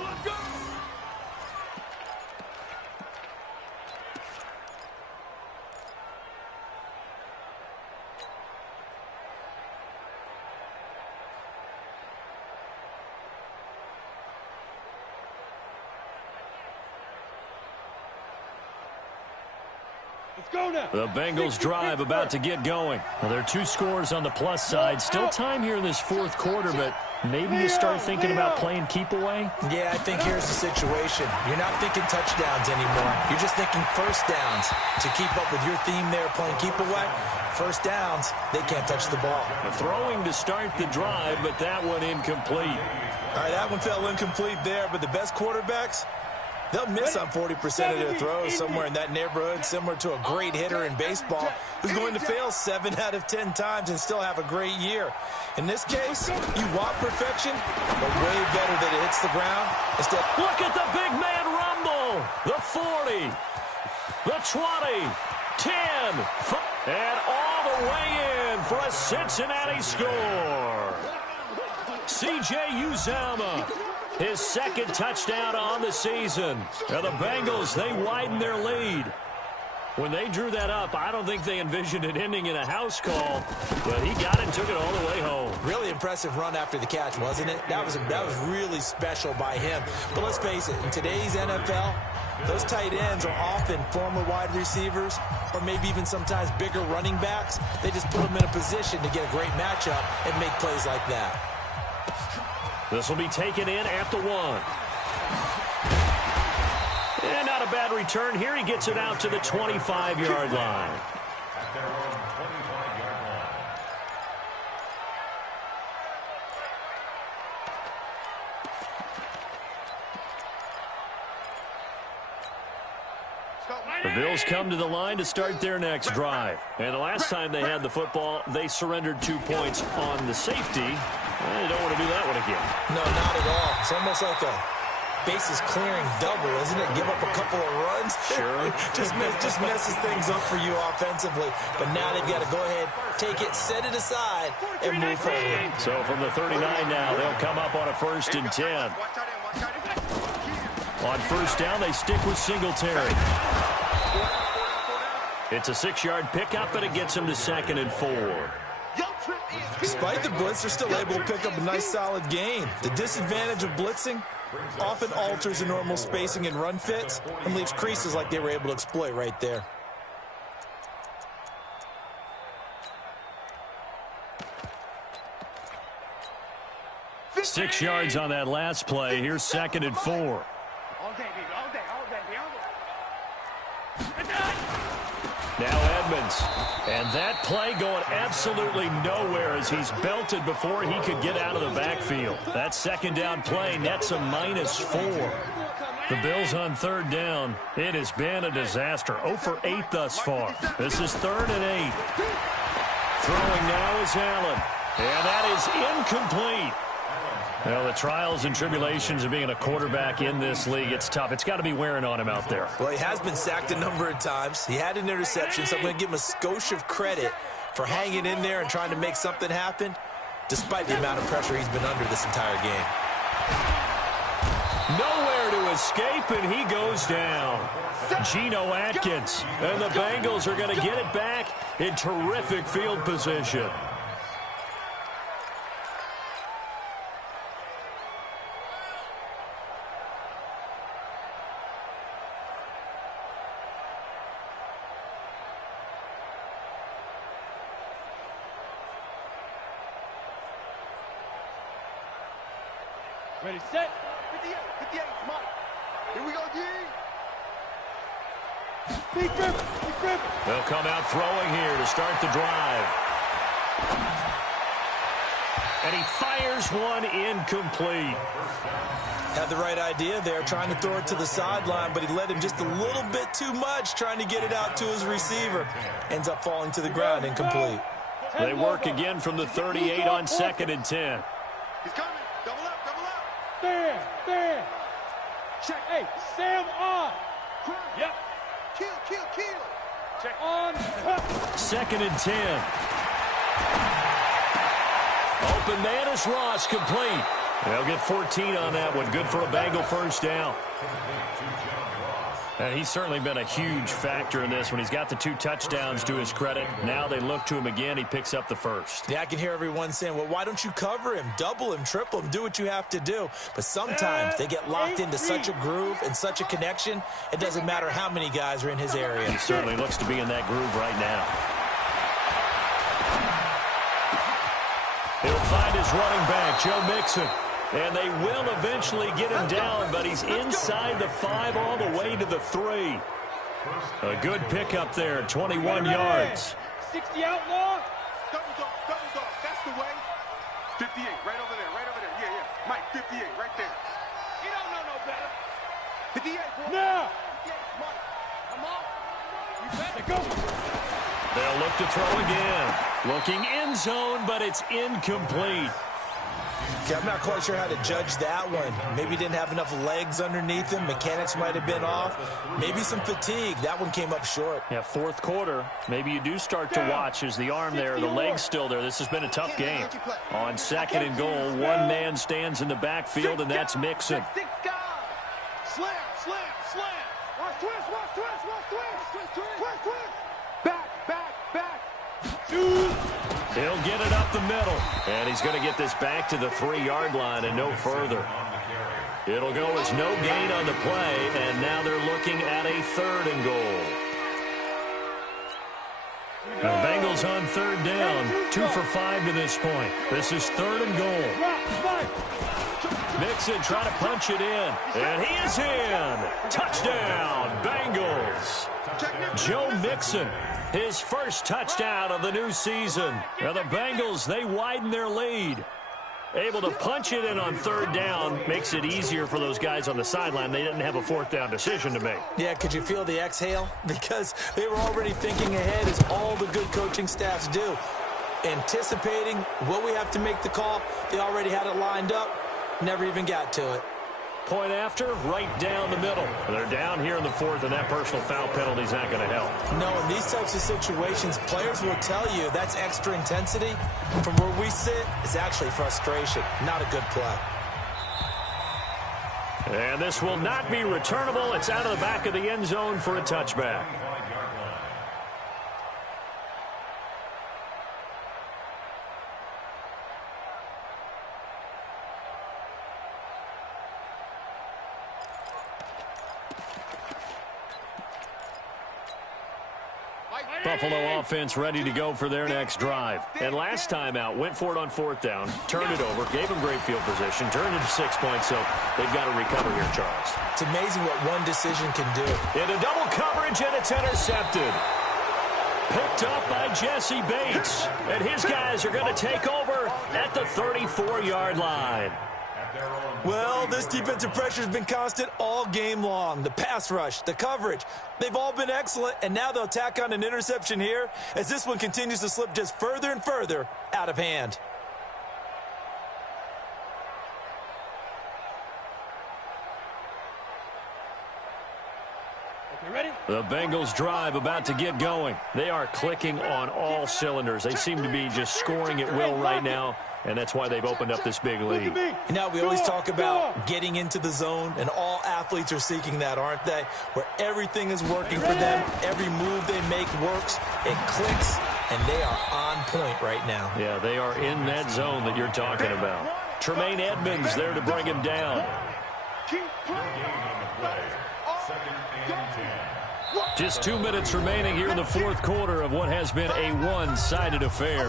Let's go now. The Bengals drive about to get going. Well, there are 2 scores on the plus side. Still time here in this fourth quarter, but maybe you start thinking about playing keep away? Yeah, I think here's the situation. You're not thinking touchdowns anymore. You're just thinking first downs. To keep up with your theme there, playing keep away, first downs, they can't touch the ball. Throwing to start the drive, but that one incomplete. All right, that one fell incomplete there, but the best quarterbacks, they'll miss on 40% of their throws, somewhere in that neighborhood, similar to a great hitter in baseball who's going to fail 7 out of 10 times and still have a great year. In this case, you want perfection, but way better that it hits the ground. Instead, look at the big man rumble. The 40, the 20, 10, and all the way in for a Cincinnati score. C.J. Uzomah, his second touchdown on the season. Now the Bengals, they widen their lead. When they drew that up, I don't think they envisioned it ending in a house call, but he got it and took it all the way home. Really impressive run after the catch, wasn't it? That was really special by him. But let's face it, in today's NFL, those tight ends are often former wide receivers or maybe even sometimes bigger running backs. They just put them in a position to get a great matchup and make plays like that. This will be taken in at the 1. And not a bad return here. He gets it out to the 25-yard line. At their own 25-yard line. The Bills come to the line to start their next drive. And the last time they had the football, they surrendered 2 points on the safety. They don't want to do that one again. No, not at all. It's almost like a bases clearing double, isn't it? Give up a couple of runs. Sure. just messes things up for you offensively. But now they've got to go ahead, take it, set it aside, and move forward. So from the 39 now, they'll come up on a 1st and 10. On first down, they stick with Singletary. It's a 6-yard pickup, and it gets them to 2nd and 4. Despite the blitz, they're still able to pick up a nice, solid gain. The disadvantage of blitzing often alters the normal spacing and run fits and leaves creases like they were able to exploit right there. Six yards on that last play. Here's 2nd and 4. All day, baby. All day. Now Edmonds. And that play going absolutely nowhere as he's belted before he could get out of the backfield. That 2nd down play nets a -4. The Bills on 3rd down. It has been a disaster. 0 for 8 thus far. This is 3rd and 8. Throwing now is Allen. And that is incomplete. Well, the trials and tribulations of being a quarterback in this league, it's tough. It's got to be wearing on him out there. Well, he has been sacked a number of times. He had an interception, so I'm going to give him a skosh of credit for hanging in there and trying to make something happen, despite the amount of pressure he's been under this entire game. Nowhere to escape, and he goes down. Geno Atkins, and the Bengals are going to get it back in terrific field position. Ready, set. 58, come on. Here we go, D. Big grip. They'll come out throwing here to start the drive. And he fires one incomplete. Had the right idea there, trying to throw it to the sideline, but he led him just a little bit too much, trying to get it out to his receiver. Ends up falling to the ground, incomplete. They work again from the 38 on 2nd and 10. He's coming. Double up. There. Check. Hey, Sam on. Yep. Kill. Check on. 2nd and 10. Open man is Ross, complete. They'll get 14 on that one. Good for a Bengal 1st down. And he's certainly been a huge factor in this when he's got the 2 touchdowns to his credit. Now they look to him again. He picks up the 1st. Yeah, I can hear everyone saying, well, why don't you cover him, double him, triple him, do what you have to do. But sometimes they get locked into such a groove and such a connection, it doesn't matter how many guys are in his area. He certainly looks to be in that groove right now. He'll find his running back, Joe Mixon. And they will eventually get him down, but he's inside the 5 all the way to the 3. A good pickup there, 21 yards. 60 outlaw. Double dog. That's the way. 58, right over there. Yeah. Mike, 58, right there. He don't know no better. 58, boy. Now. 58, Mike. Come on. You better go. They'll look to throw again. Looking end zone, but it's incomplete. Okay, I'm not quite sure how to judge that one. Maybe he didn't have enough legs underneath him. Mechanics might have been off. Maybe some fatigue. That one came up short. Yeah, 4th quarter. Maybe you do start to watch as the arm there, the leg's still there. This has been a tough game. On 2nd and goal, one man stands in the backfield, and that's Mixon. 6 guys. Slam. Watch twist. Back. He'll get it up the middle, and he's going to get this back to the 3-yard line and no further. It'll go as no gain on the play, and now they're looking at a 3rd and goal. The Bengals Bengals on third down. 2 for 5 to this point. This is 3rd and goal. Mixon trying to punch it in. And he is in. Touchdown, Bengals. Joe Mixon, his first touchdown of the new season. Now the Bengals, they widen their lead. Able to punch it in on 3rd down makes it easier for those guys on the sideline. They didn't have a 4th down decision to make. Yeah, could you feel the exhale? Because they were already thinking ahead, as all the good coaching staffs do. Anticipating, will we have to make the call? They already had it lined up. Never even got to it. Point after, right down the middle. They're down here in the 4th, and that personal foul penalty is not going to help. No, in these types of situations, players will tell you that's extra intensity. From where we sit, it's actually frustration. Not a good play. And this will not be returnable. It's out of the back of the end zone for a touchback. Buffalo offense ready to go for their next drive. And last time out, went for it on 4th down, turned it over, gave them great field position, turned it to 6 points, so they've got to recover here, Charles. It's amazing what one decision can do. Into double coverage, and it's intercepted. Picked up by Jesse Bates. And his guys are going to take over at the 34-yard line. Well, this defensive pressure has been constant all game long. The pass rush, the coverage, they've all been excellent, and now they'll tack on an interception here as this one continues to slip just further and further out of hand. Ready? The Bengals drive about to get going. They are clicking on all cylinders. They seem to be just scoring at will right now, and that's why they've opened up this big lead. Now, we always talk about getting into the zone, and all athletes are seeking that, aren't they? Where everything is working for them, every move they make works, it clicks, and they are on point right now. Yeah, they are in that zone that you're talking about. Tremaine Edmonds there to bring him down. Just 2 minutes remaining here in the 4th quarter of what has been a one-sided affair.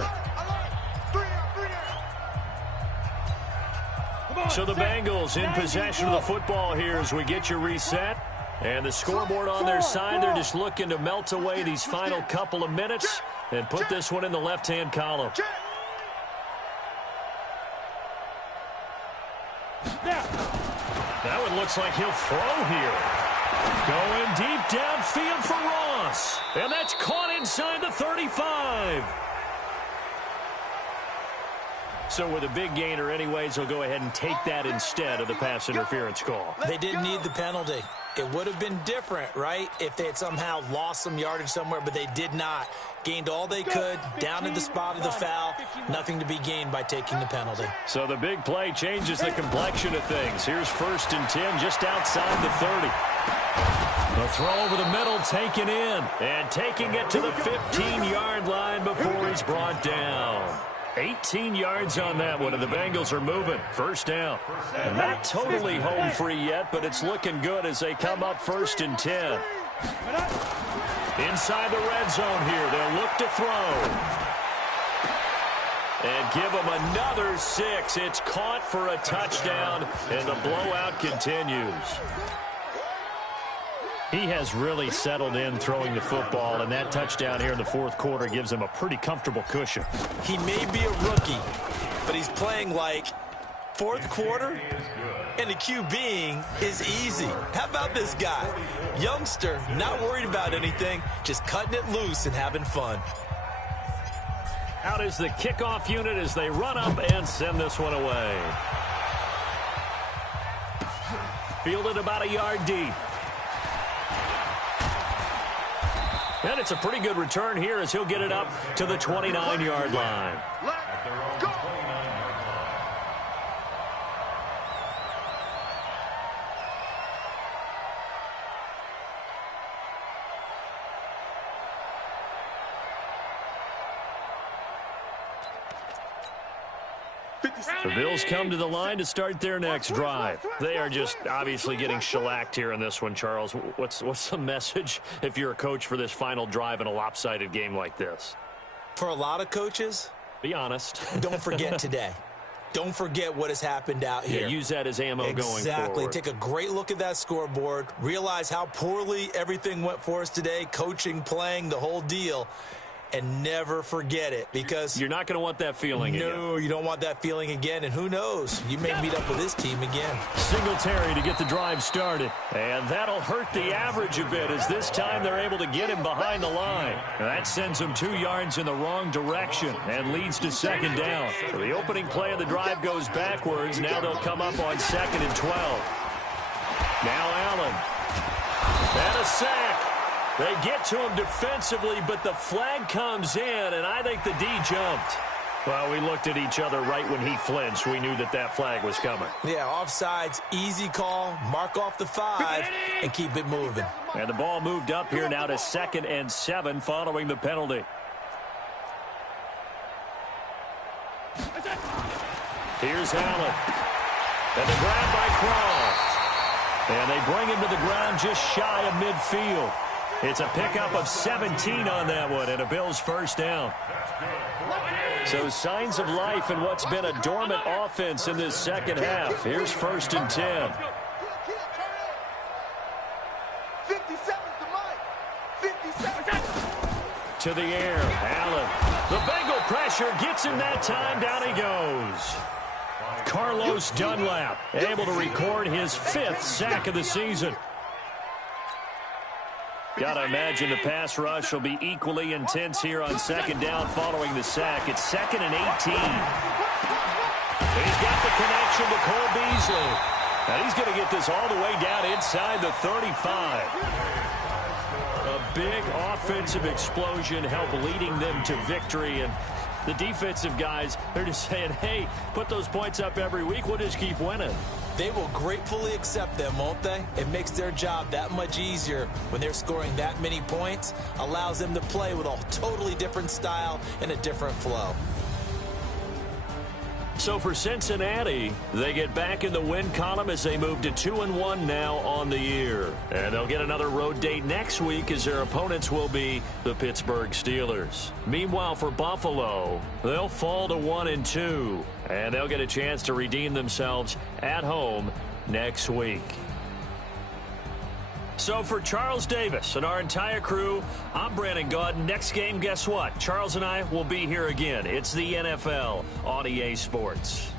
So the Bengals in possession of the football here as we get you reset. And the scoreboard on their side, they're just looking to melt away these final couple of minutes and put this one in the left-hand column. That one looks like he'll throw here. Going deep downfield for Ross. And that's caught inside the 35. So with a big gainer anyways, he'll go ahead and take that instead of the pass interference call. They didn't need the penalty. It would have been different, right, if they had somehow lost some yardage somewhere, but they did not. Gained all they could, down to the spot of the foul. Nothing to be gained by taking the penalty. So the big play changes the complexion of things. Here's 1st and 10 just outside the 30. The throw over the middle taken in. And taking it to the 15-yard line before he's brought down. 18 yards on that one, and the Bengals are moving. 1st down. Not totally home free yet, but it's looking good as they come up 1st and 10. Inside the red zone here, they'll look to throw. And give them another 6. It's caught for a touchdown, and the blowout continues. He has really settled in throwing the football, and that touchdown here in the 4th quarter gives him a pretty comfortable cushion. He may be a rookie, but he's playing like 4th quarter, and the QBing is easy. How about this guy? Youngster, not worried about anything, just cutting it loose and having fun. Out is the kickoff unit as they run up and send this one away. Fielded about a yard deep. And it's a pretty good return here as he'll get it up to the 29-yard line. Let's go. The Bills come to the line to start their next drive. They are just obviously getting shellacked here in this one, Charles. What's the message if you're a coach for this final drive in a lopsided game like this? For a lot of coaches, Be honest. don't forget today. Don't forget what has happened out here. Yeah, use that as ammo going forward. Exactly. Take a great look at that scoreboard. Realize how poorly everything went for us today. Coaching, playing, the whole deal. And never forget it, because you're not going to want that feeling again. No, you don't want that feeling again. And who knows? You may meet up with this team again. Singletary to get the drive started. And that'll hurt the average a bit, as this time they're able to get him behind the line. That sends him 2 yards in the wrong direction and leads to second down. So the opening play of the drive goes backwards. Now they'll come up on 2nd and 12. Now Allen. And a sack. They get to him defensively, but the flag comes in, and I think the D jumped. Well, we looked at each other right when he flinched. We knew that that flag was coming. Yeah, offsides, easy call, mark off the 5, and keep it moving. And the ball moved up here now to 2nd and 7 following the penalty. Here's Allen. And the grab by Croft. And they bring him to the ground just shy of midfield. It's a pickup of 17 on that one, and a Bills first down. So signs of life in what's been a dormant offense in this second half. Here's 1st and 10. 57 to Mike. 57. To the air, Allen. The Bengal pressure gets him that time. Down he goes. Carlos Dunlap able to record his 5th sack of the season. Got to imagine the pass rush will be equally intense here on 2nd down following the sack. It's 2nd and 18. He's got the connection to Cole Beasley. And he's going to get this all the way down inside the 35. A big offensive explosion helped leading them to victory. And the defensive guys, they're just saying, hey, put those points up every week. We'll just keep winning. They will gratefully accept them, won't they? It makes their job that much easier when they're scoring that many points. Allows them to play with a totally different style and a different flow. So for Cincinnati, they get back in the win column as they move to 2-1 now on the year. And they'll get another road date next week as their opponents will be the Pittsburgh Steelers. Meanwhile, for Buffalo, they'll fall to 1-2. And they'll get a chance to redeem themselves at home next week. So for Charles Davis and our entire crew, I'm Brandon Gaud. Next game, guess what? Charles and I will be here again. It's the NFL on EA Sports.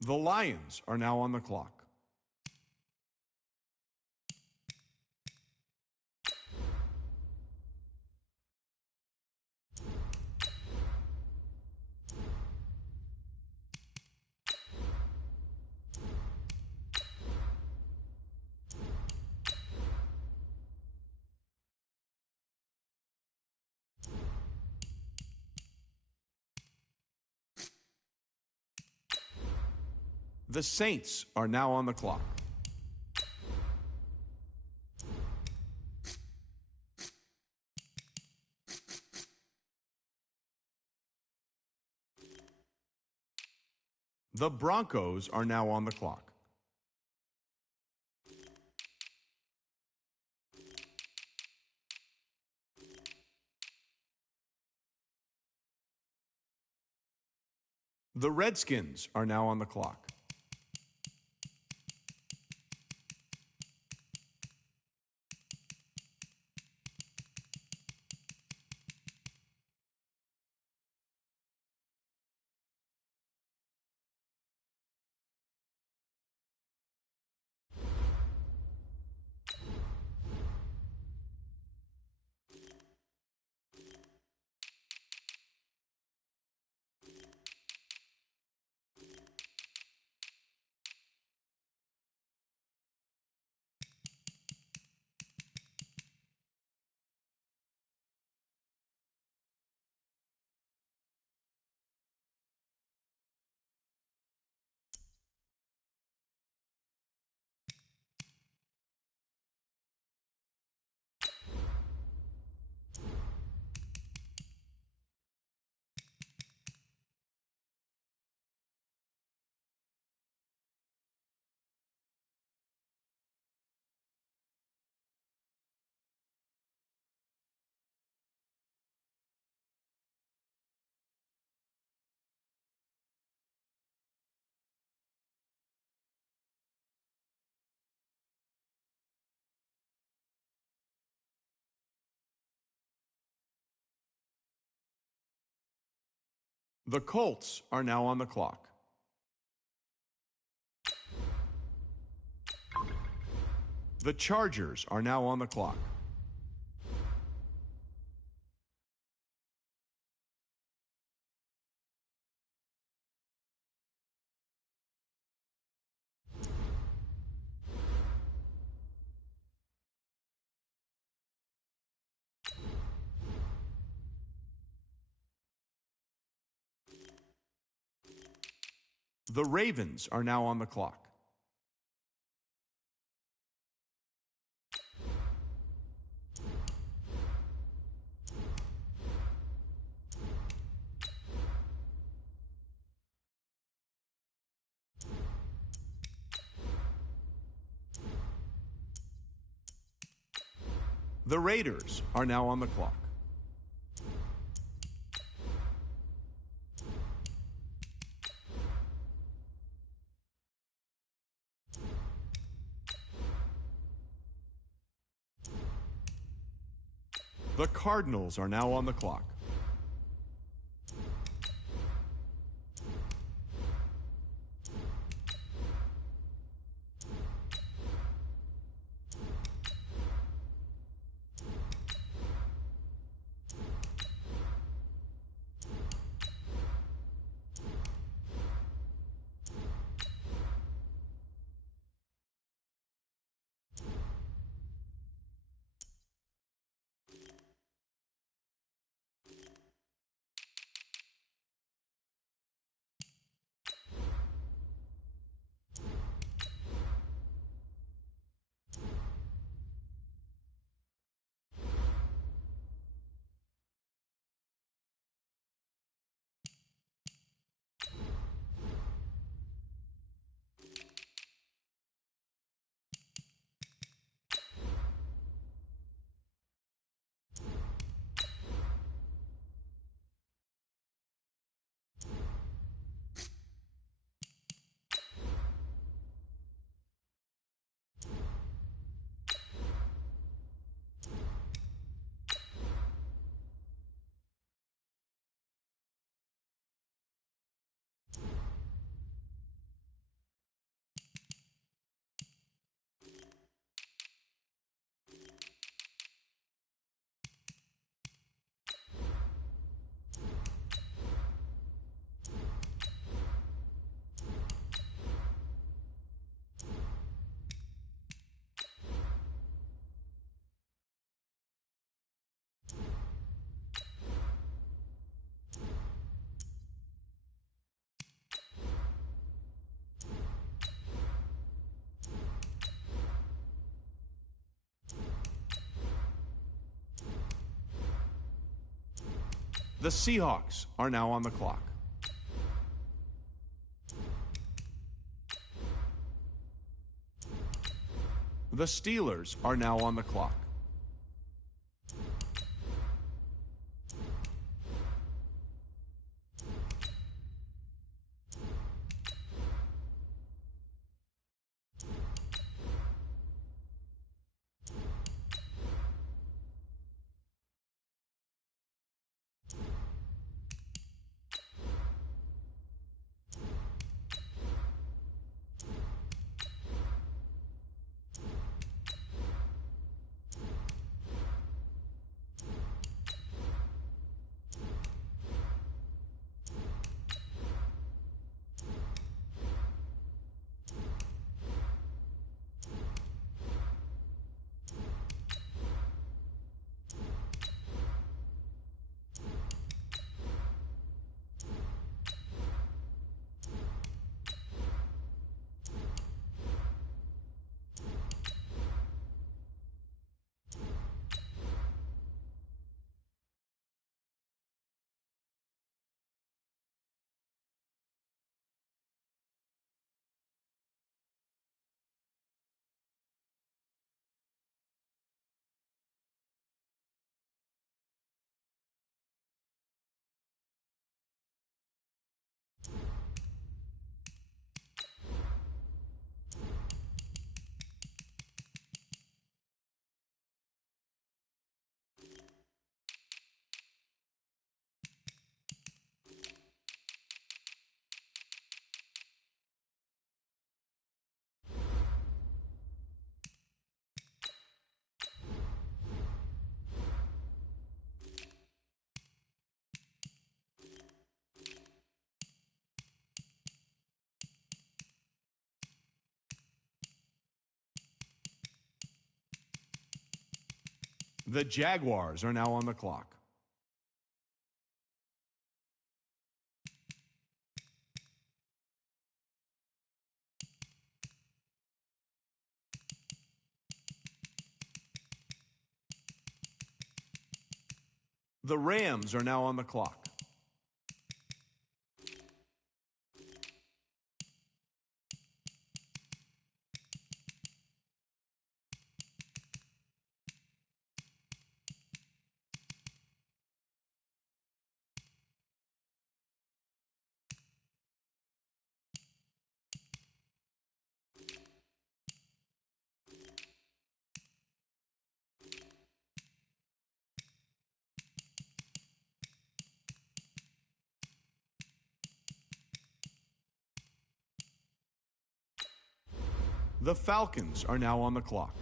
The Lions are now on the clock. The Saints are now on the clock. The Broncos are now on the clock. The Redskins are now on the clock. The Colts are now on the clock. The Chargers are now on the clock. The Ravens are now on the clock. The Raiders are now on the clock. The Cardinals are now on the clock. The Seahawks are now on the clock. The Steelers are now on the clock. The Jaguars are now on the clock. The Rams are now on the clock. The Falcons are now on the clock.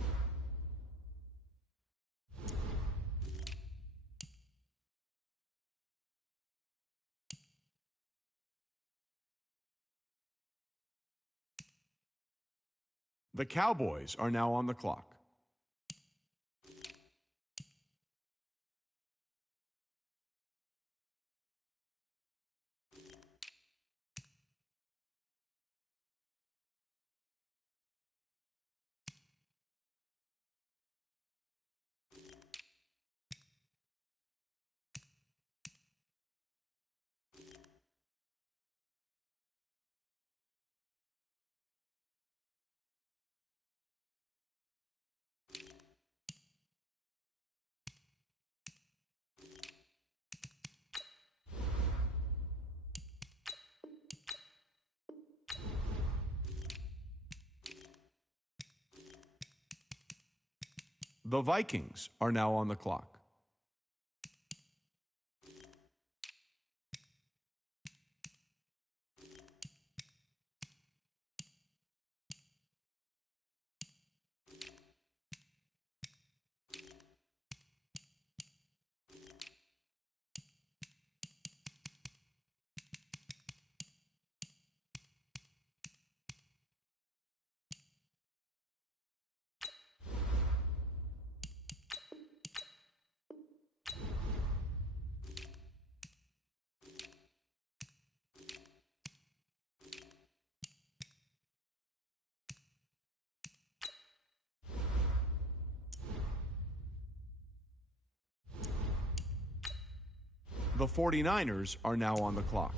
The Cowboys are now on the clock. The Vikings are now on the clock. The 49ers are now on the clock.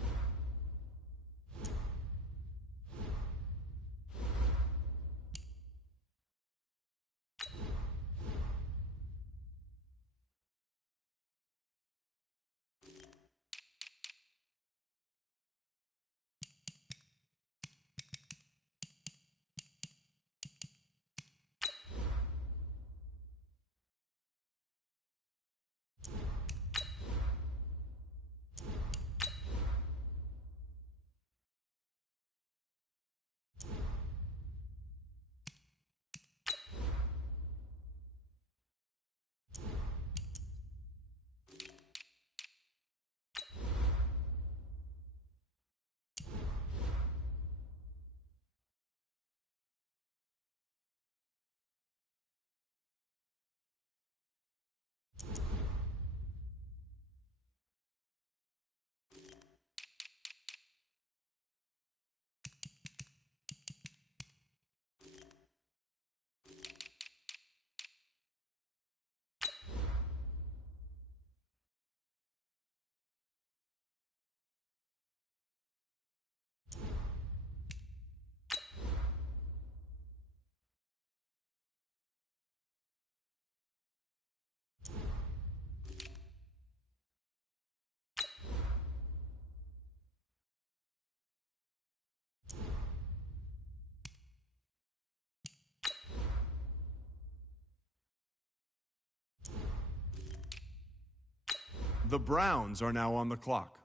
The Browns are now on the clock.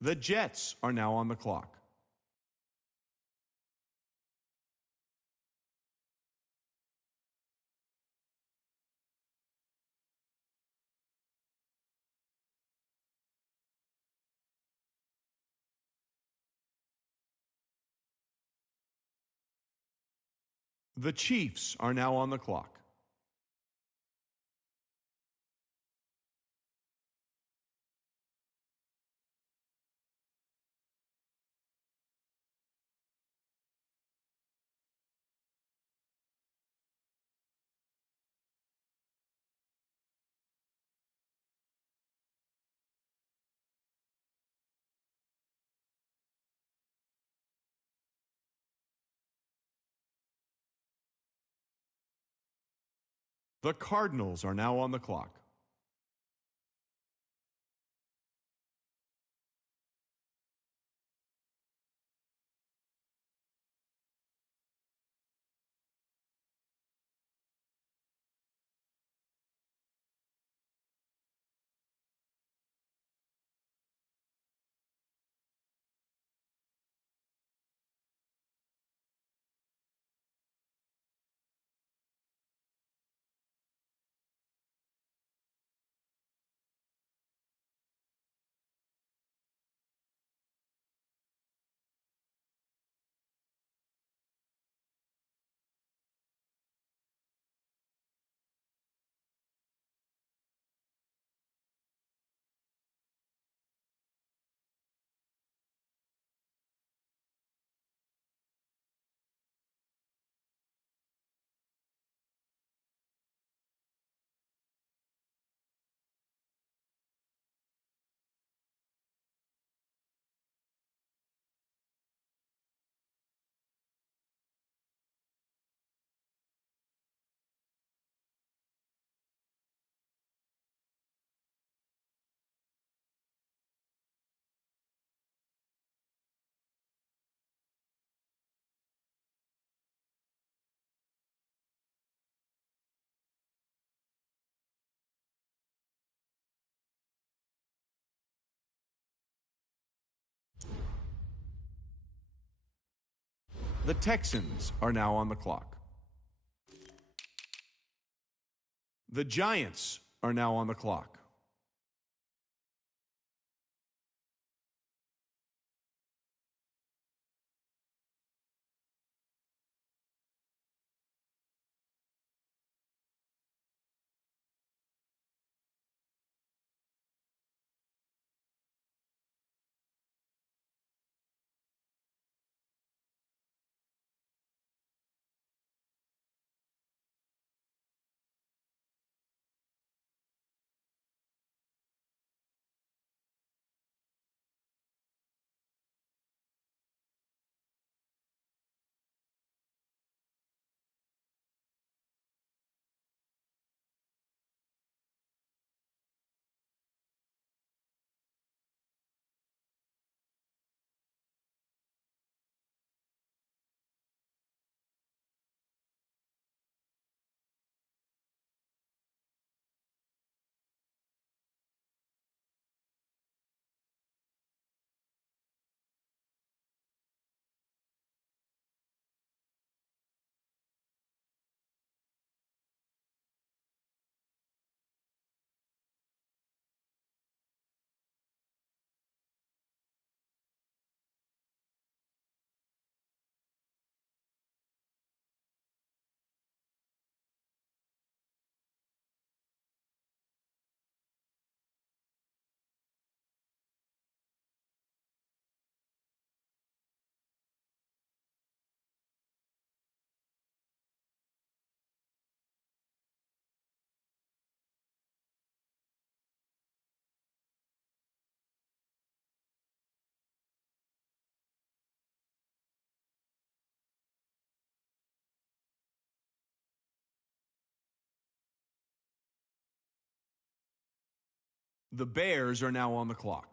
The Jets are now on the clock. The Chiefs are now on the clock. The Cardinals are now on the clock. The Texans are now on the clock. The Giants are now on the clock. The Bears are now on the clock.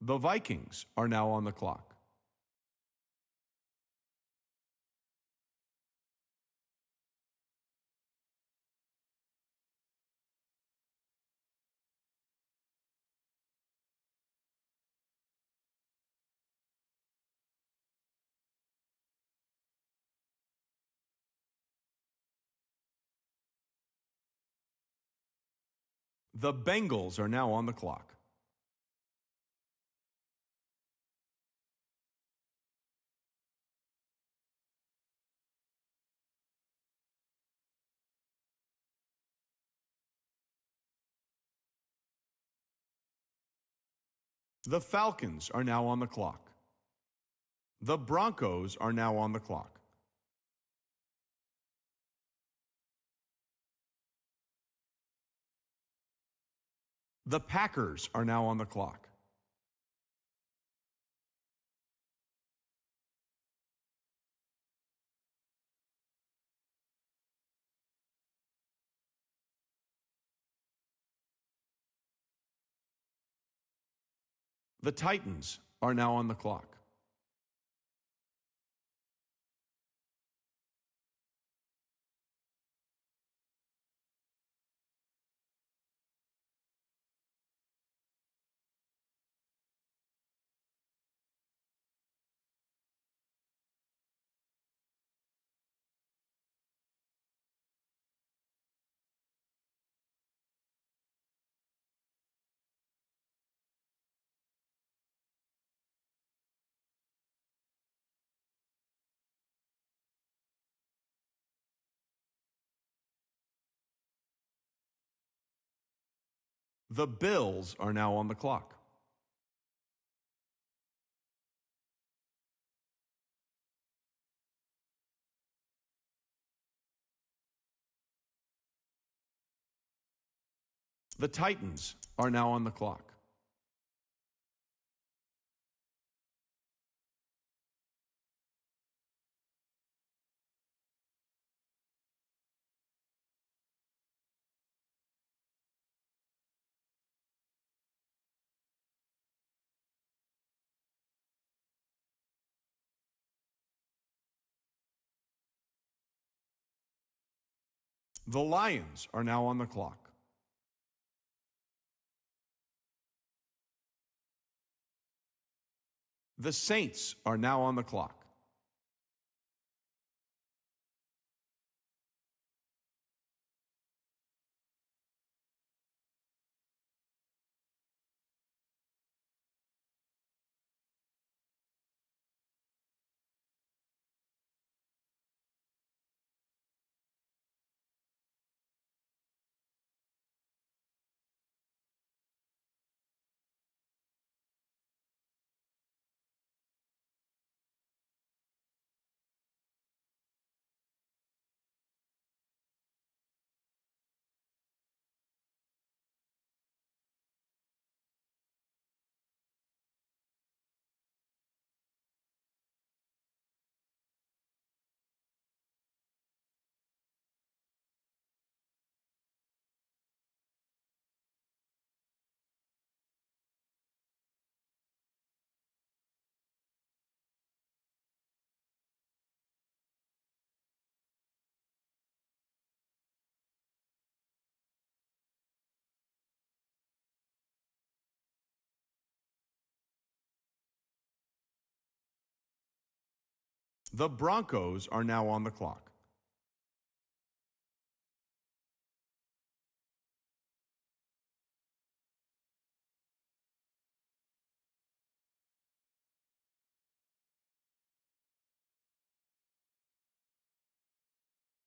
The Vikings are now on the clock. The Bengals are now on the clock. The Falcons are now on the clock. The Broncos are now on the clock. The Packers are now on the clock. The Titans are now on the clock. The Bills are now on the clock. The Titans are now on the clock. The Lions are now on the clock. The Saints are now on the clock. The Broncos are now on the clock.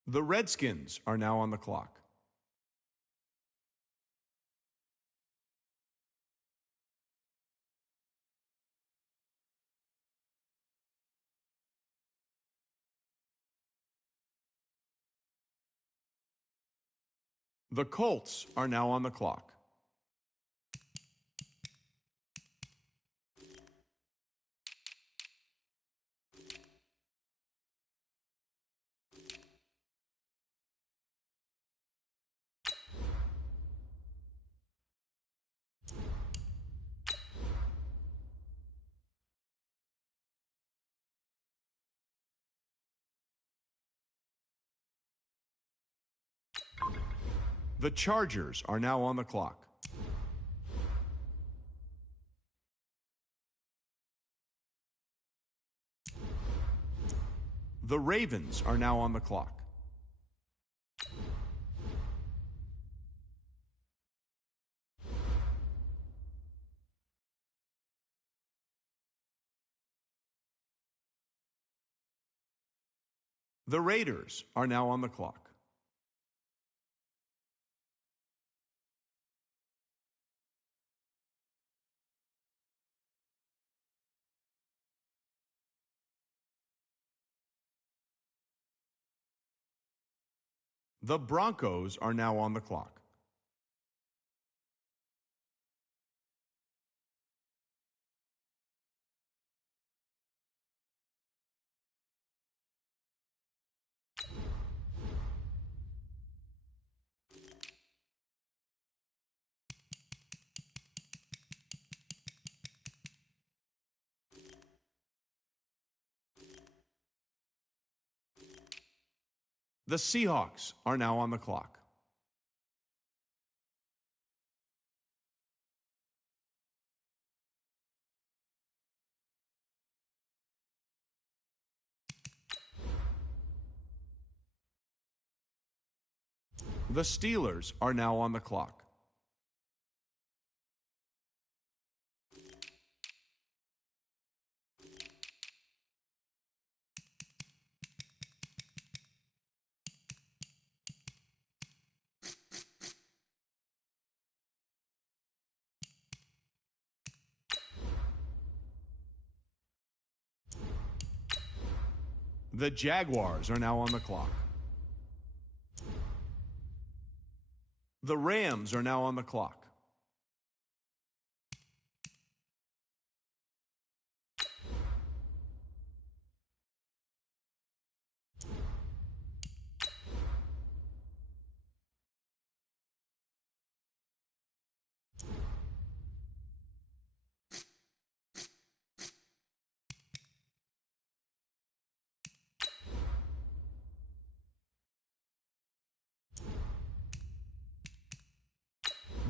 The Redskins are now on the clock. The Colts are now on the clock. The Chargers are now on the clock. The Ravens are now on the clock. The Raiders are now on the clock. The Broncos are now on the clock. The Seahawks are now on the clock. The Steelers are now on the clock. The Jaguars are now on the clock. The Rams are now on the clock.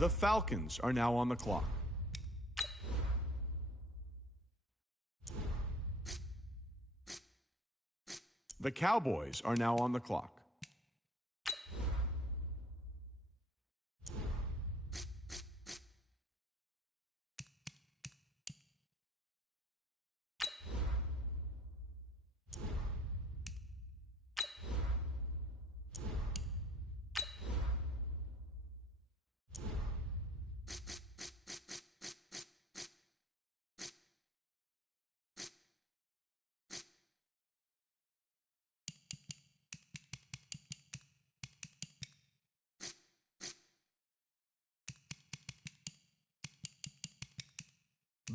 The Falcons are now on the clock. The Cowboys are now on the clock.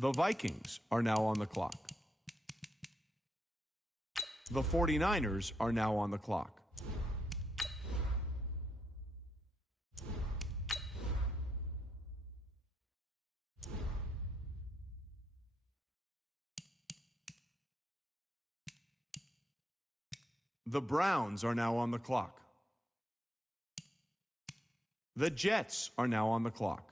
The Vikings are now on the clock. The 49ers are now on the clock. The Browns are now on the clock. The Jets are now on the clock.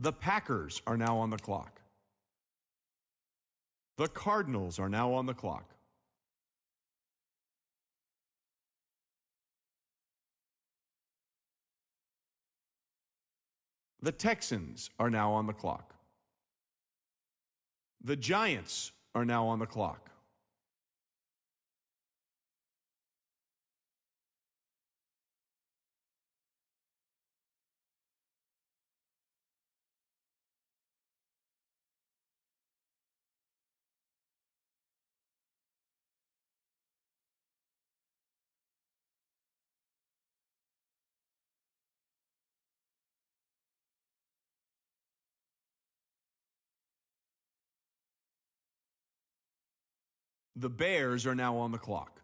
The Packers are now on the clock. The Cardinals are now on the clock. The Texans are now on the clock. The Giants are now on the clock. The Bears are now on the clock.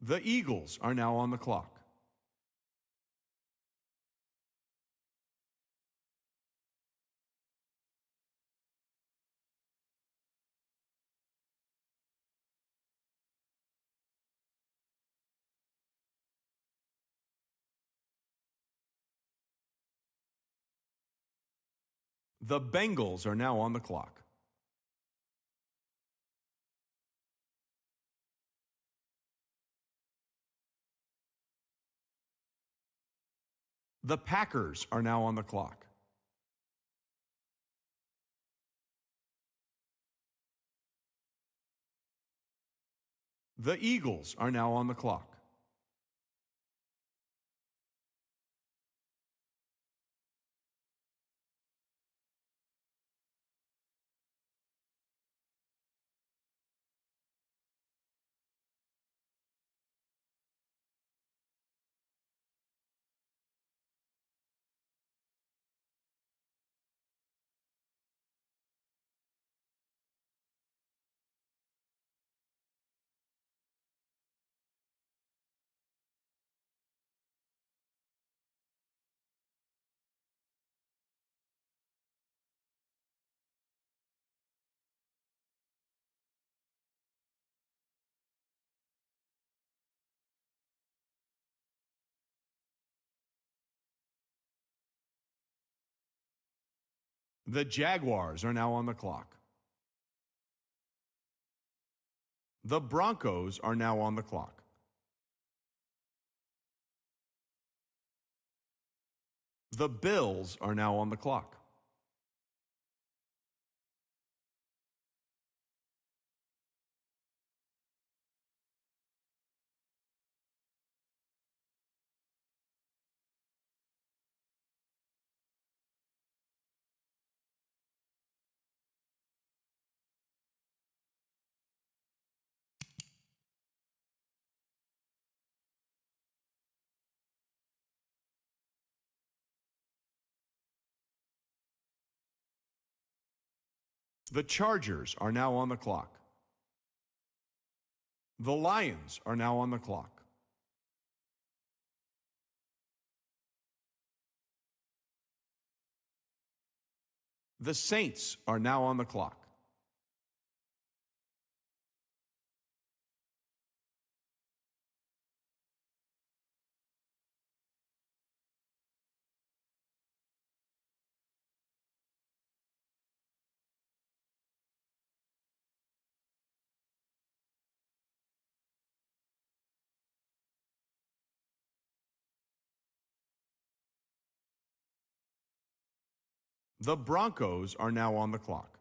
The Eagles are now on the clock. The Bengals are now on the clock. The Packers are now on the clock. The Eagles are now on the clock. The Jaguars are now on the clock. The Broncos are now on the clock. The Bills are now on the clock. The Chargers are now on the clock. The Lions are now on the clock. The Saints are now on the clock. The Broncos are now on the clock.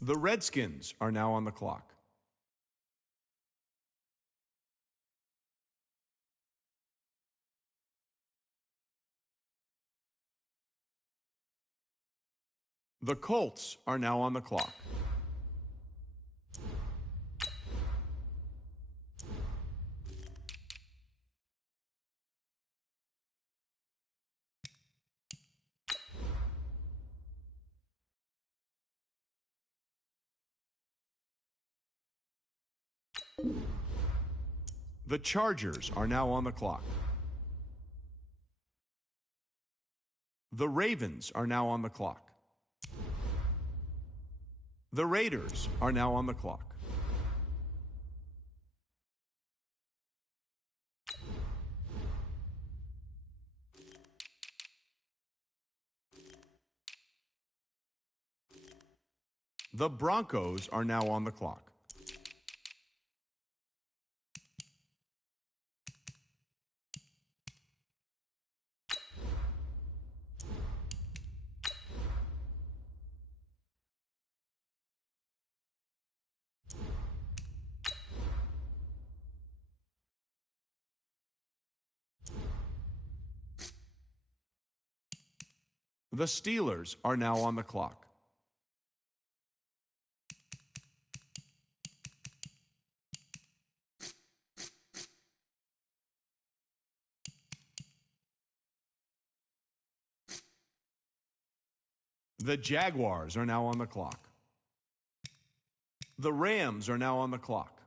The Redskins are now on the clock. The Colts are now on the clock. The Chargers are now on the clock. The Ravens are now on the clock. The Raiders are now on the clock. The Broncos are now on the clock. The Steelers are now on the clock. The Jaguars are now on the clock. The Rams are now on the clock.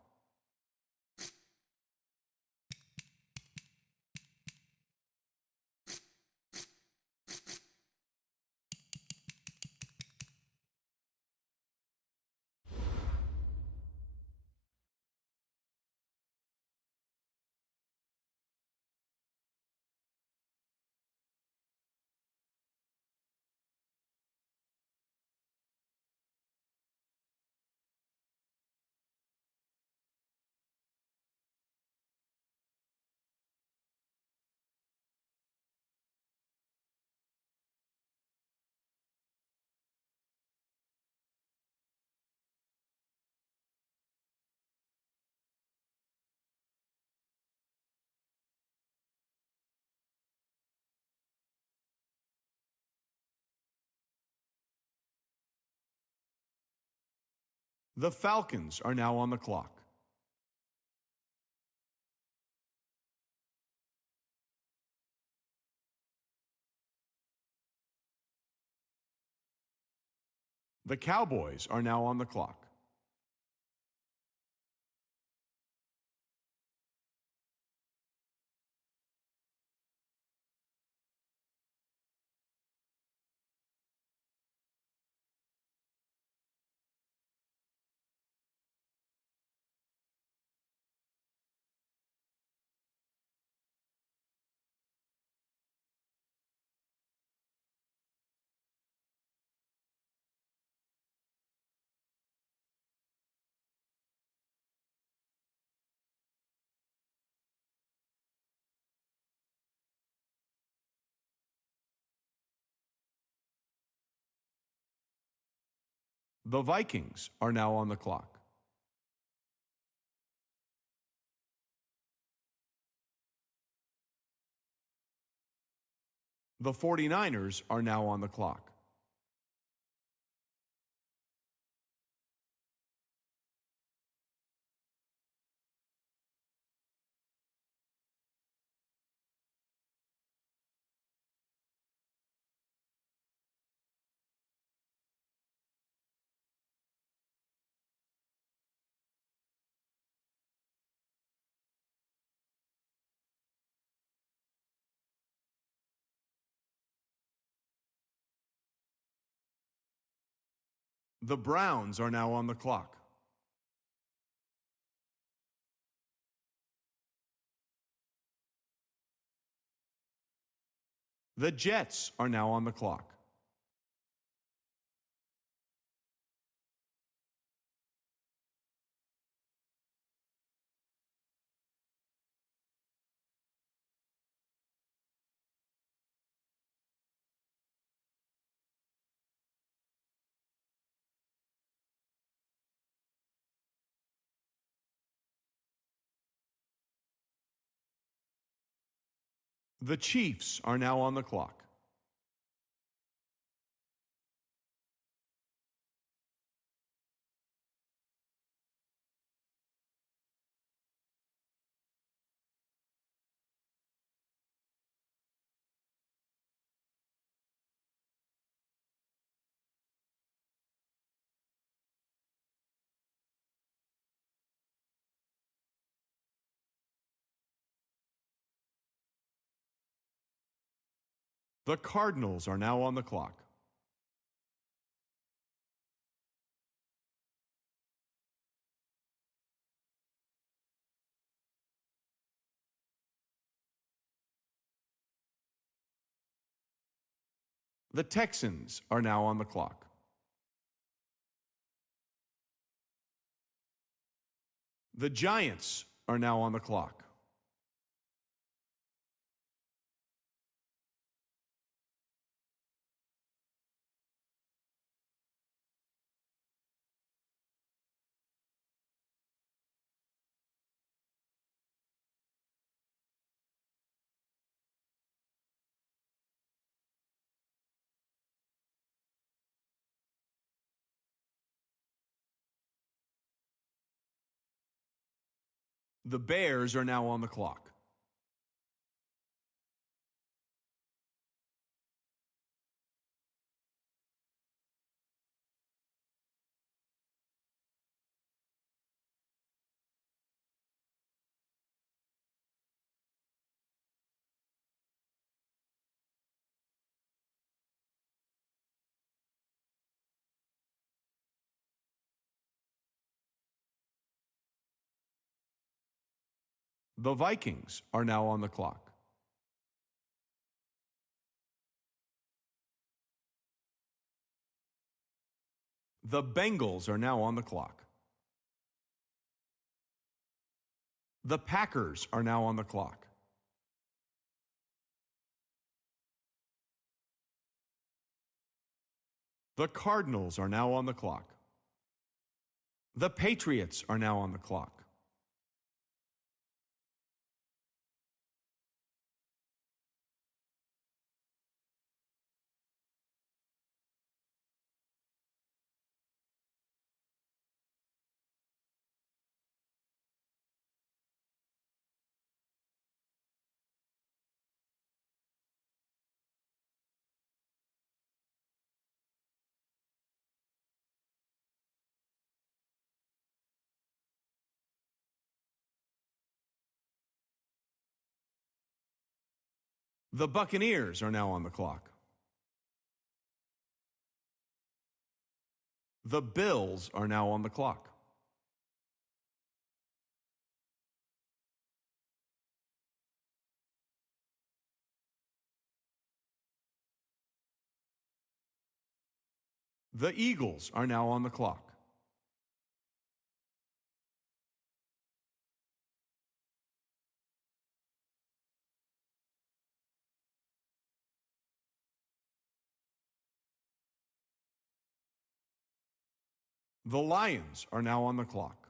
The Falcons are now on the clock. The Cowboys are now on the clock. The Vikings are now on the clock. The 49ers are now on the clock. The Browns are now on the clock. The Jets are now on the clock. The Chiefs are now on the clock. The Cardinals are now on the clock. The Texans are now on the clock. The Giants are now on the clock. The Bears are now on the clock. The Vikings are now on the clock. The Bengals are now on the clock. The Packers are now on the clock. The Cardinals are now on the clock. The Patriots are now on the clock. The Buccaneers are now on the clock. The Bills are now on the clock. The Eagles are now on the clock. The Lions are now on the clock.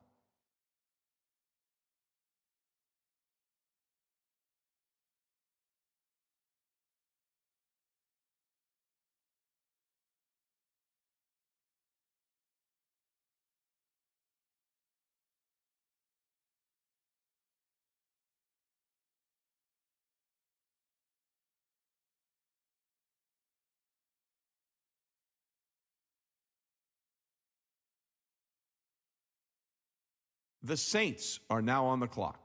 The Saints are now on the clock.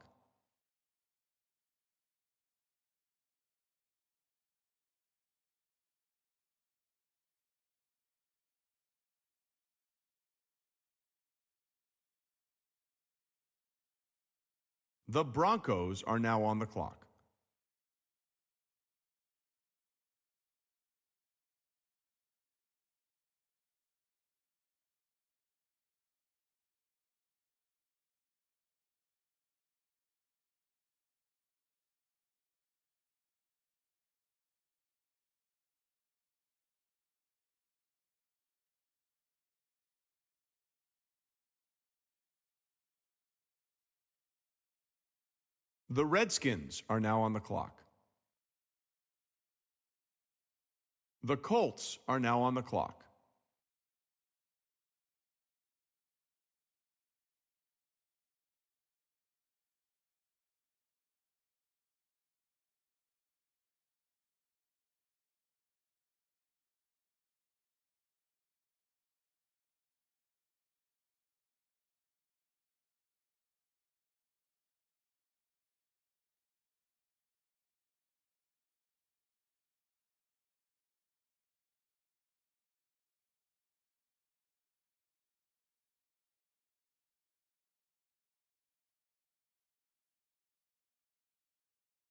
The Broncos are now on the clock. The Redskins are now on the clock. The Colts are now on the clock.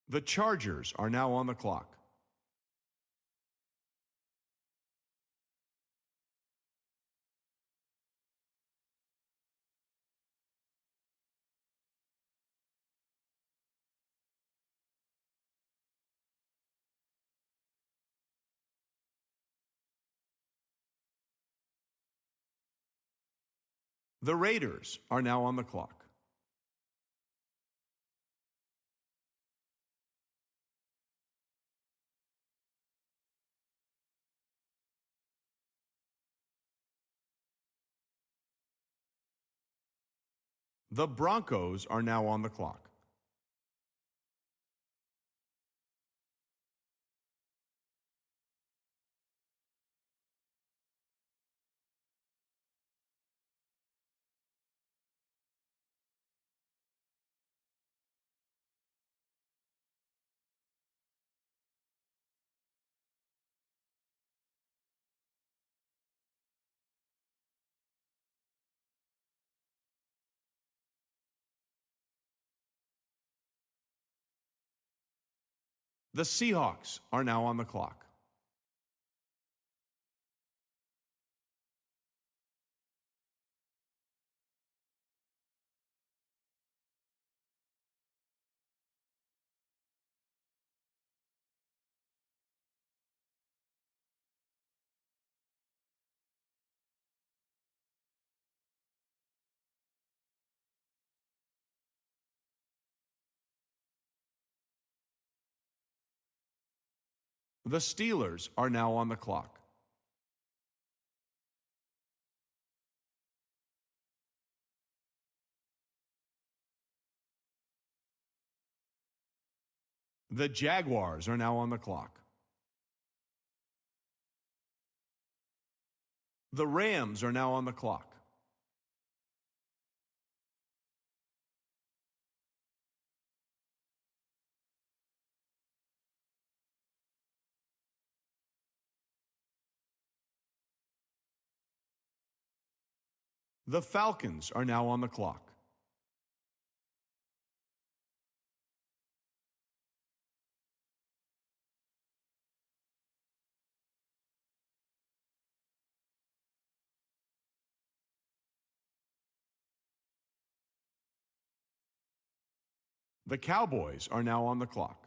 The Chargers are now on the clock. The Raiders are now on the clock. The Broncos are now on the clock. The Seahawks are now on the clock. The Steelers are now on the clock. The Jaguars are now on the clock. The Rams are now on the clock. The Falcons are now on the clock. The Cowboys are now on the clock.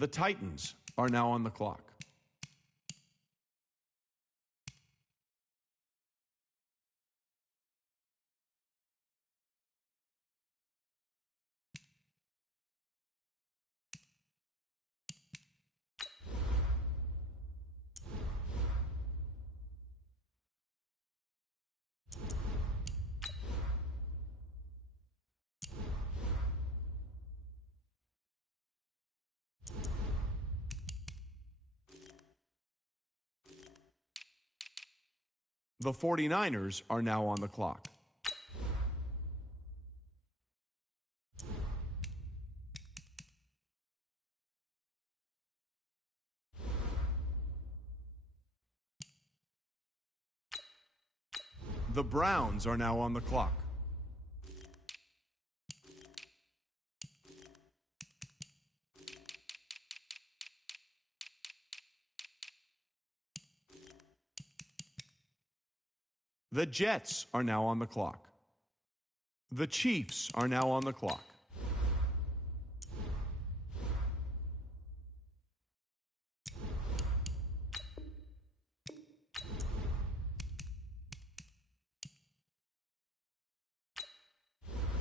The Titans are now on the clock. The 49ers are now on the clock. The Browns are now on the clock. The Jets are now on the clock. The Chiefs are now on the clock.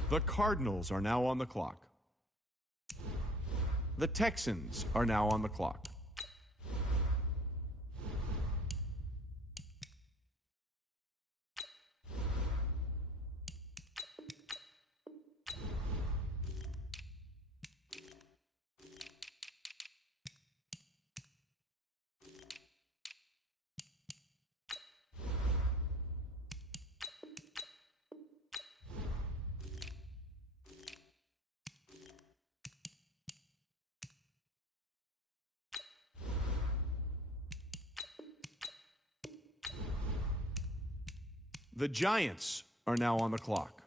The Cardinals are now on the clock. The Texans are now on the clock. The Giants are now on the clock.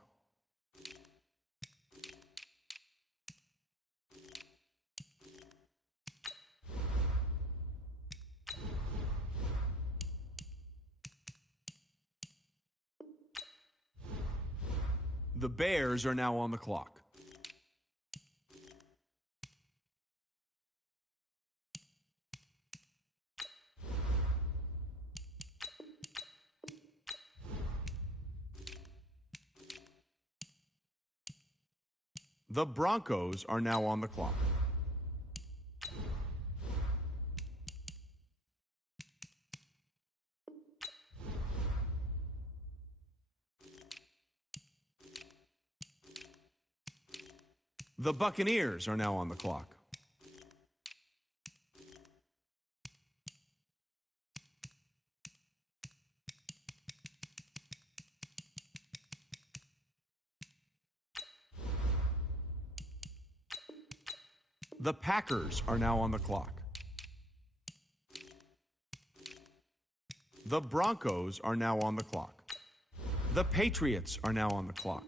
The Bears are now on the clock. The Broncos are now on the clock. The Buccaneers are now on the clock. The Packers are now on the clock. The Broncos are now on the clock. The Patriots are now on the clock.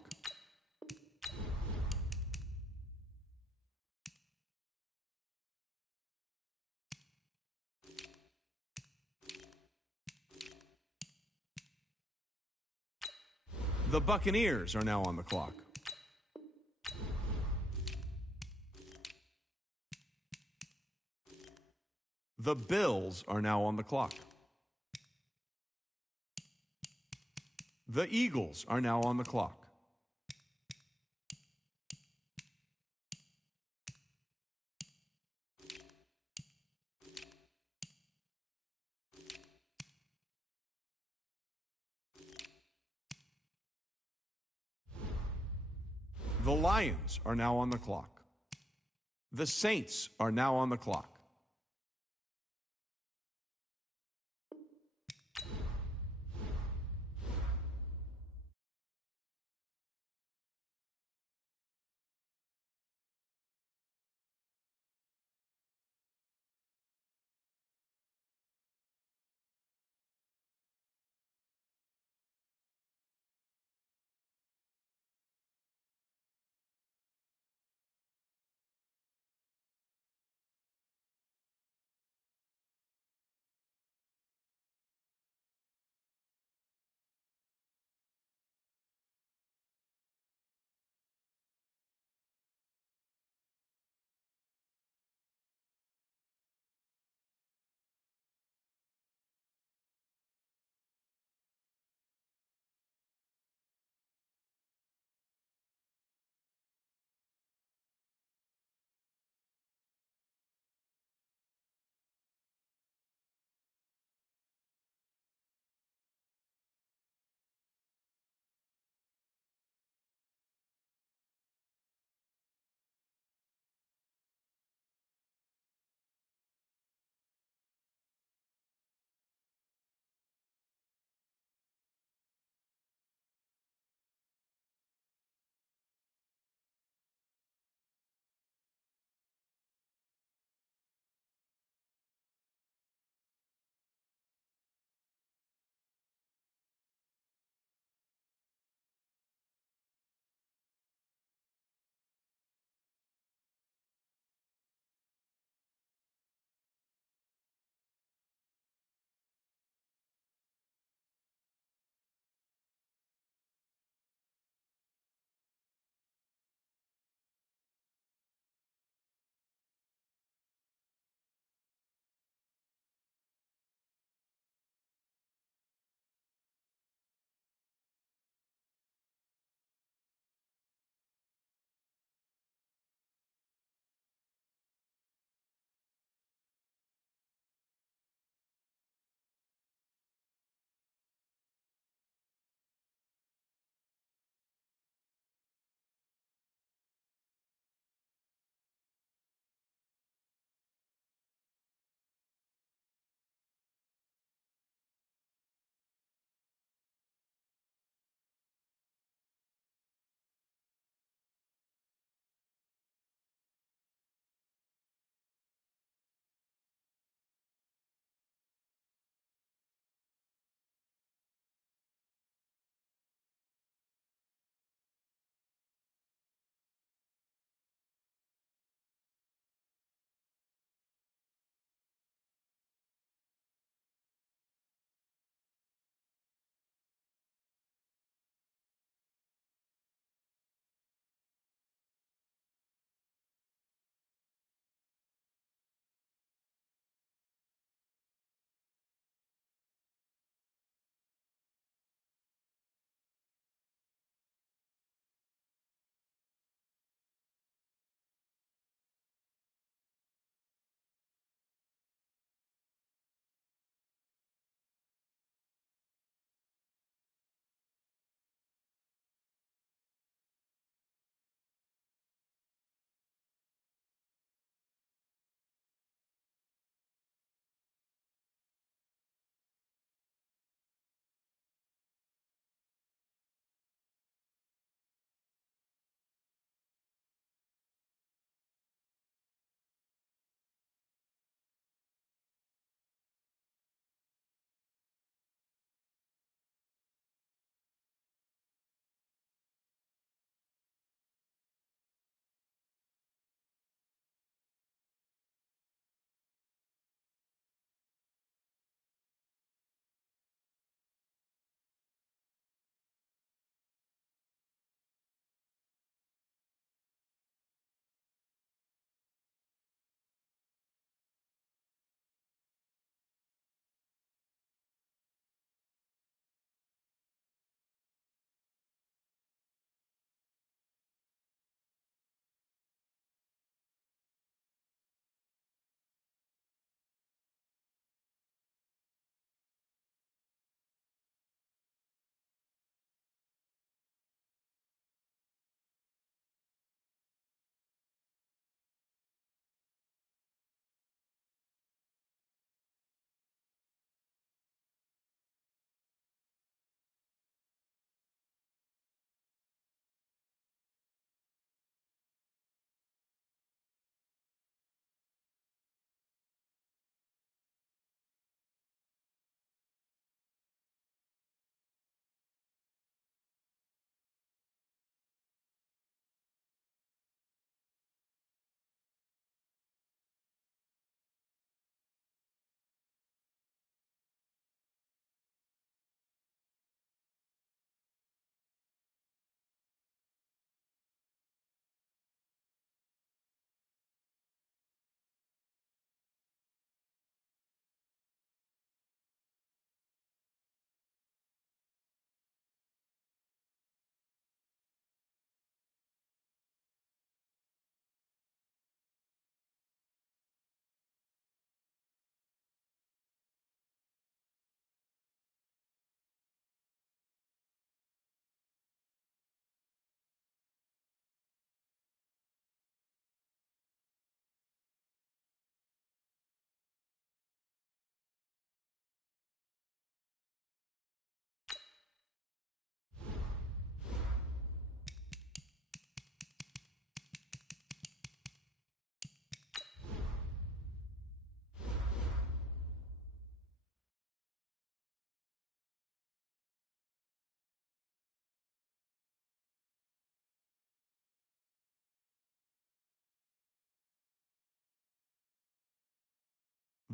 The Buccaneers are now on the clock. The Bills are now on the clock. The Eagles are now on the clock. The Lions are now on the clock. The Saints are now on the clock.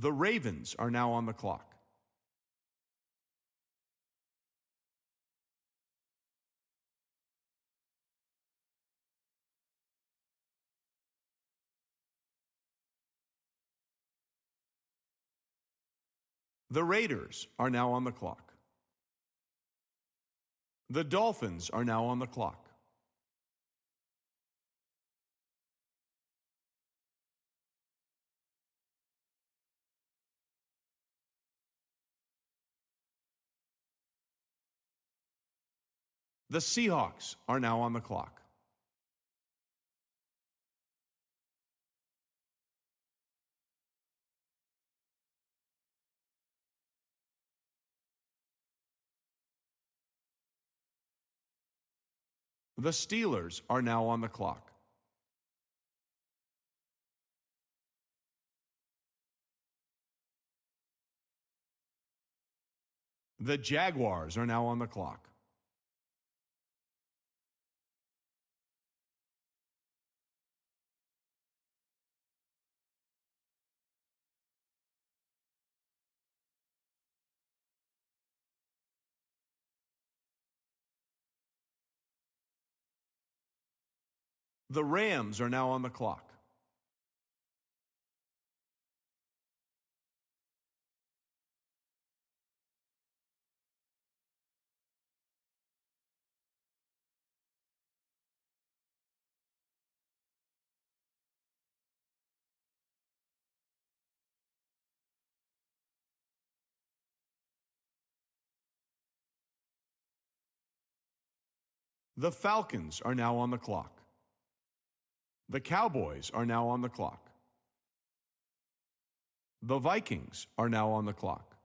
The Ravens are now on the clock. The Raiders are now on the clock. The Dolphins are now on the clock. The Seahawks are now on the clock. The Steelers are now on the clock. The Jaguars are now on the clock. The Rams are now on the clock. The Falcons are now on the clock. The Cowboys are now on the clock. The Vikings are now on the clock.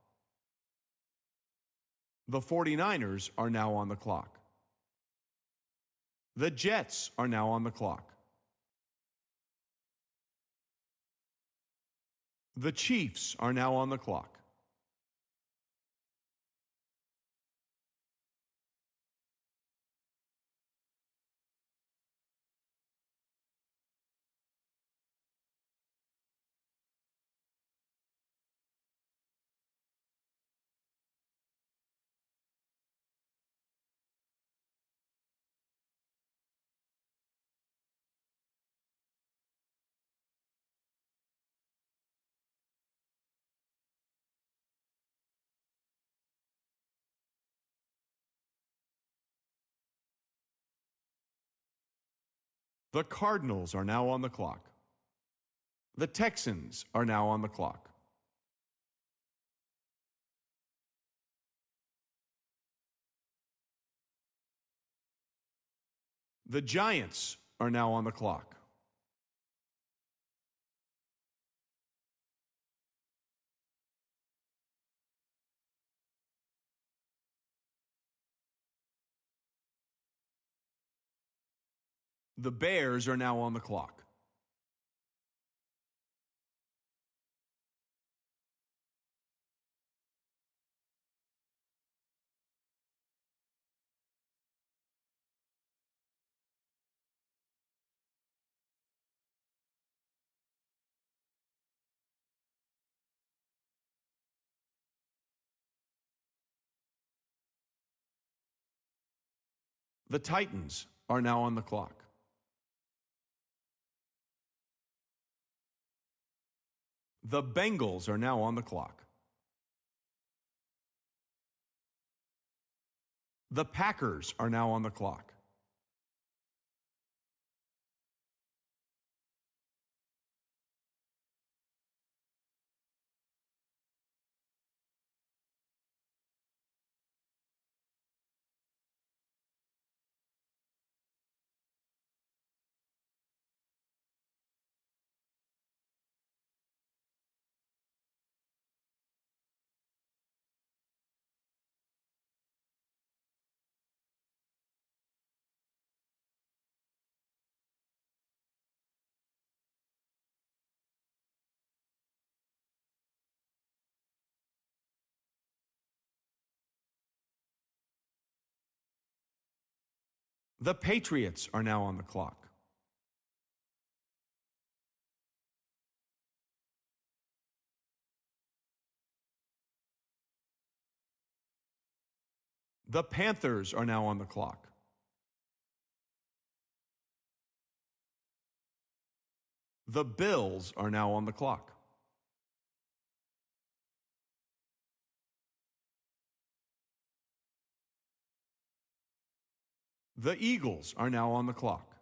The 49ers are now on the clock. The Jets are now on the clock. The Chiefs are now on the clock. The Cardinals are now on the clock. The Texans are now on the clock. The Giants are now on the clock. The Bears are now on the clock. The Titans are now on the clock. The Bengals are now on the clock. The Packers are now on the clock. The Patriots are now on the clock. The Panthers are now on the clock. The Bills are now on the clock. The Eagles are now on the clock.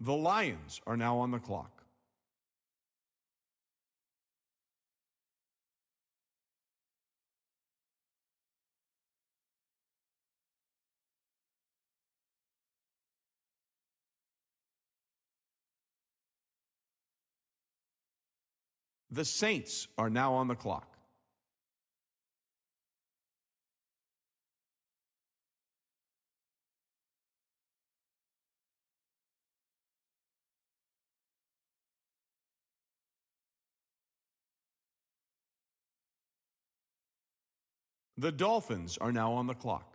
The Lions are now on the clock. The Saints are now on the clock. The Dolphins are now on the clock.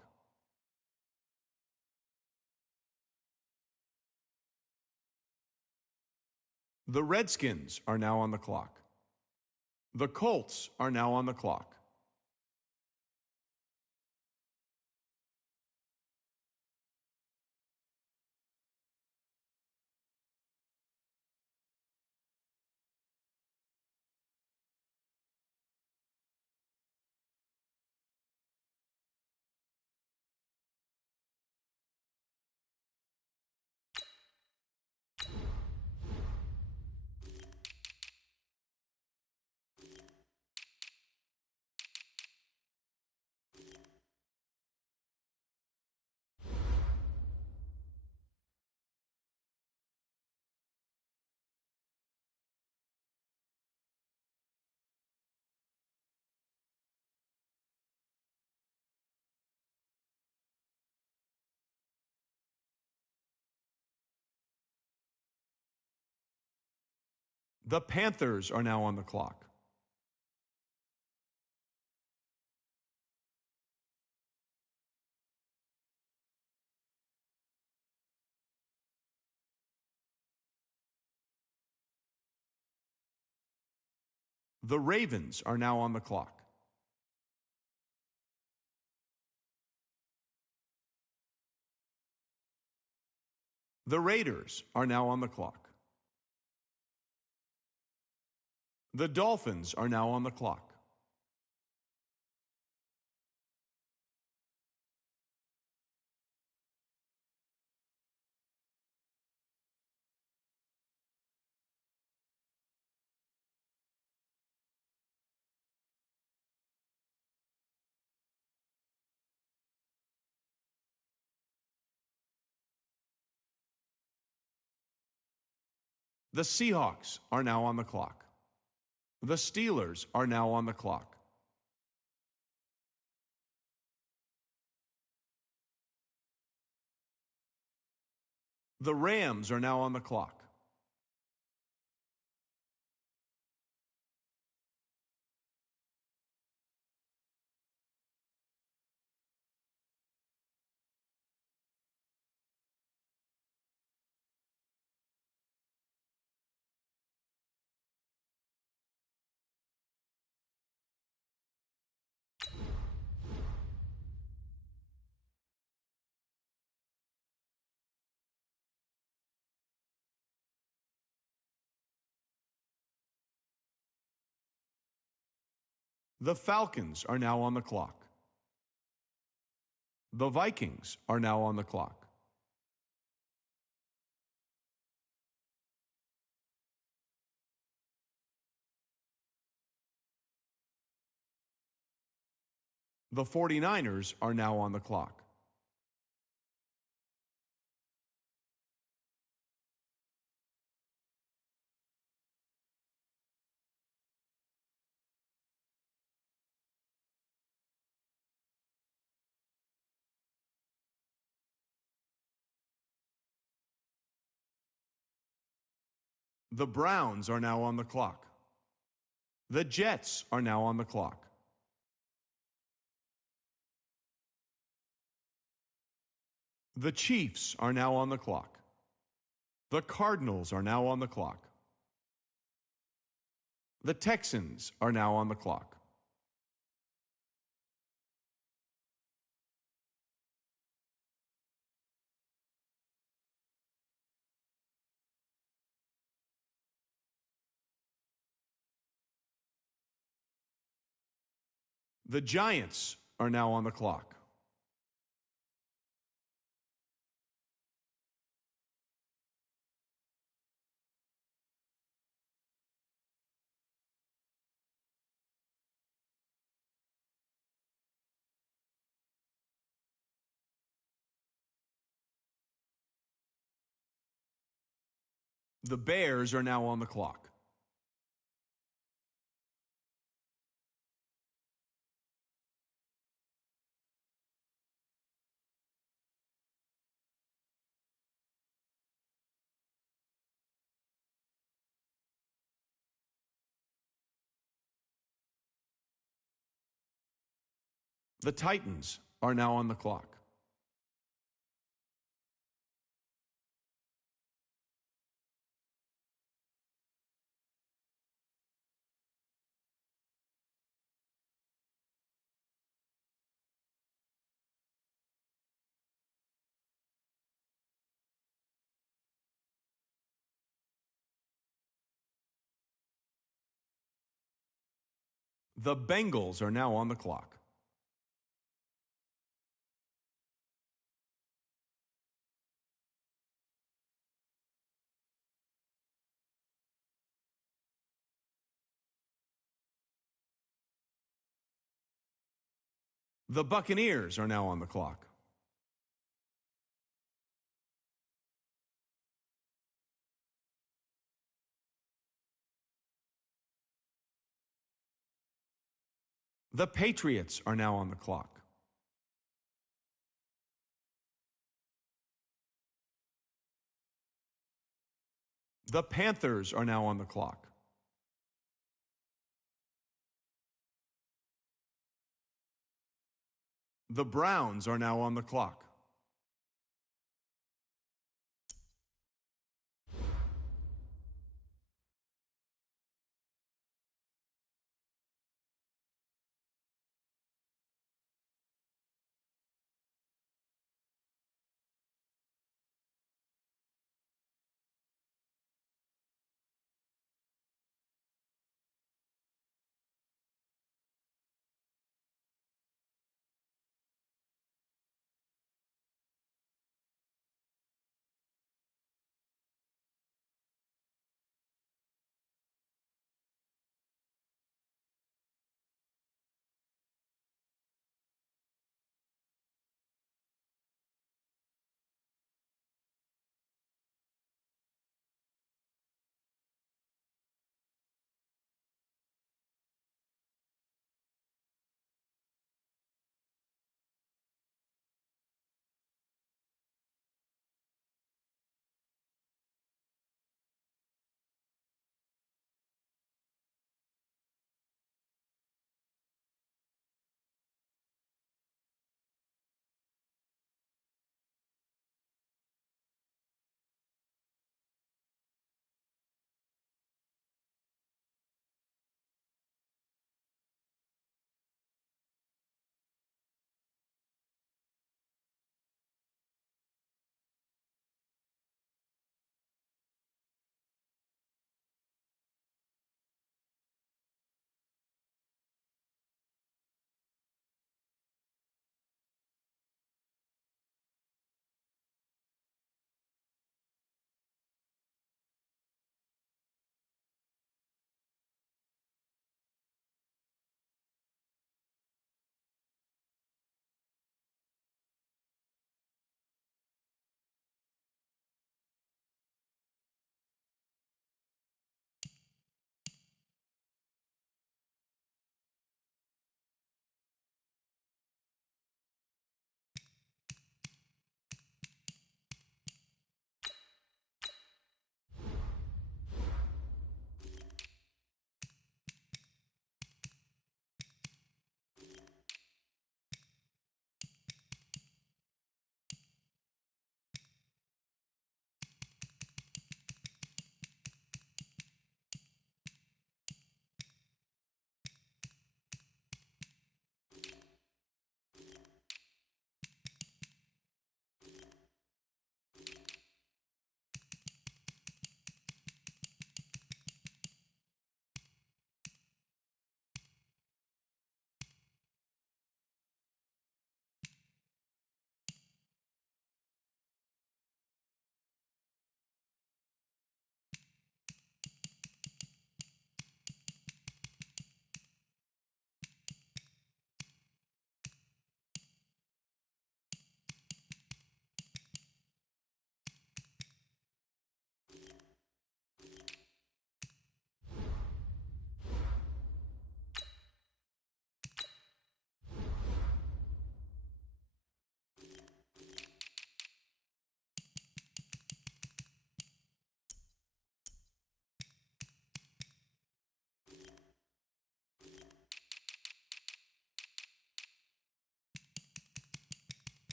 The Redskins are now on the clock. The Colts are now on the clock. The Panthers are now on the clock. The Ravens are now on the clock. The Raiders are now on the clock. The Dolphins are now on the clock. The Seahawks are now on the clock. The Steelers are now on the clock. The Rams are now on the clock. The Falcons are now on the clock. The Vikings are now on the clock. The 49ers are now on the clock. The Browns are now on the clock. The Jets are now on the clock. The Chiefs are now on the clock. The Cardinals are now on the clock. The Texans are now on the clock. The Giants are now on the clock. The Bears are now on the clock. The Titans are now on the clock. The Bengals are now on the clock. The Buccaneers are now on the clock. The Patriots are now on the clock. The Panthers are now on the clock. The Browns are now on the clock.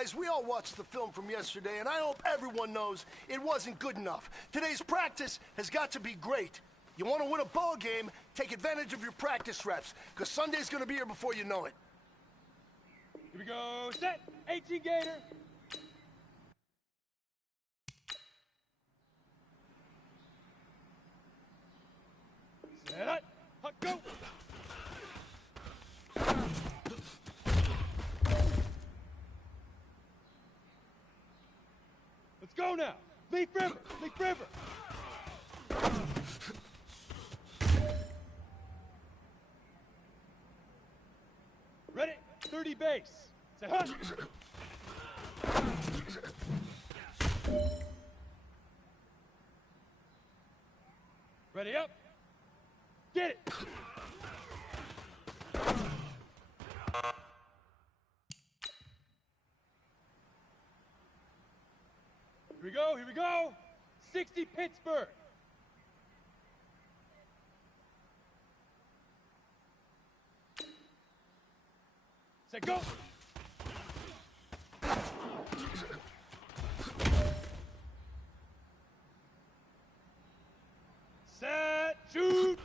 Guys, we all watched the film from yesterday, and I hope everyone knows it wasn't good enough. Today's practice has got to be great. You want to win a ball game, take advantage of your practice reps, because Sunday's going to be here before you know it. Here we go. Set. 18 Gator. Set up. Huck, go. Let's go now. Leaf River. Leaf River. Ready? 30 base. Say huck. Ready up. Get it. Here we go, here we go. 60 Pittsburgh. Say go. Set, shoot.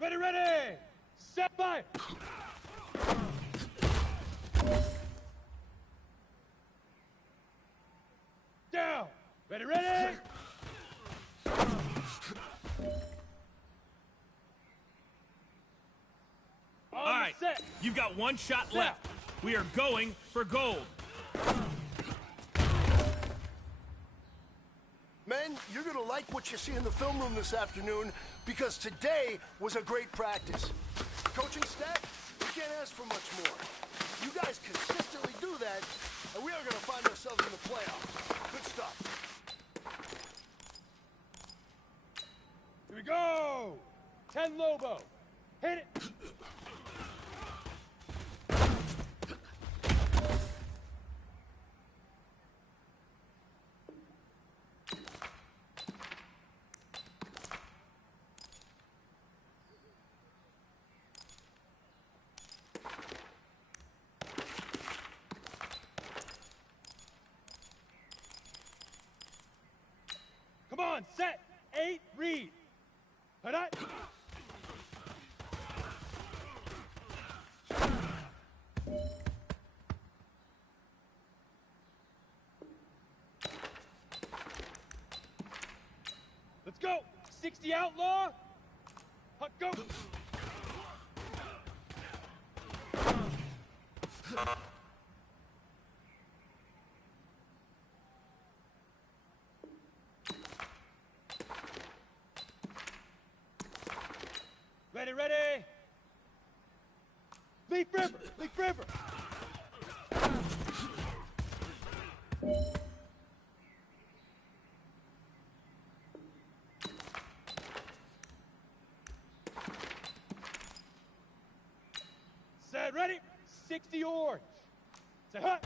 Ready, ready. Set, fire. Down. Ready, ready. All right, you've got one shot left. We are going for gold. Men, you're going to like what you see in the film room this afternoon, because today was a great practice. Coaching staff, we can't ask for much more. You guys consistently do that, and we are going to find ourselves in the playoffs. Good stuff. Here we go. 10 Lobo. Hit it. Come on, set. 8, read. Hit. Let's go. 60 outlaw. Huck, go. Ready, ready. Leaf River, Leaf River. Set, ready. 60 orange. Say hut.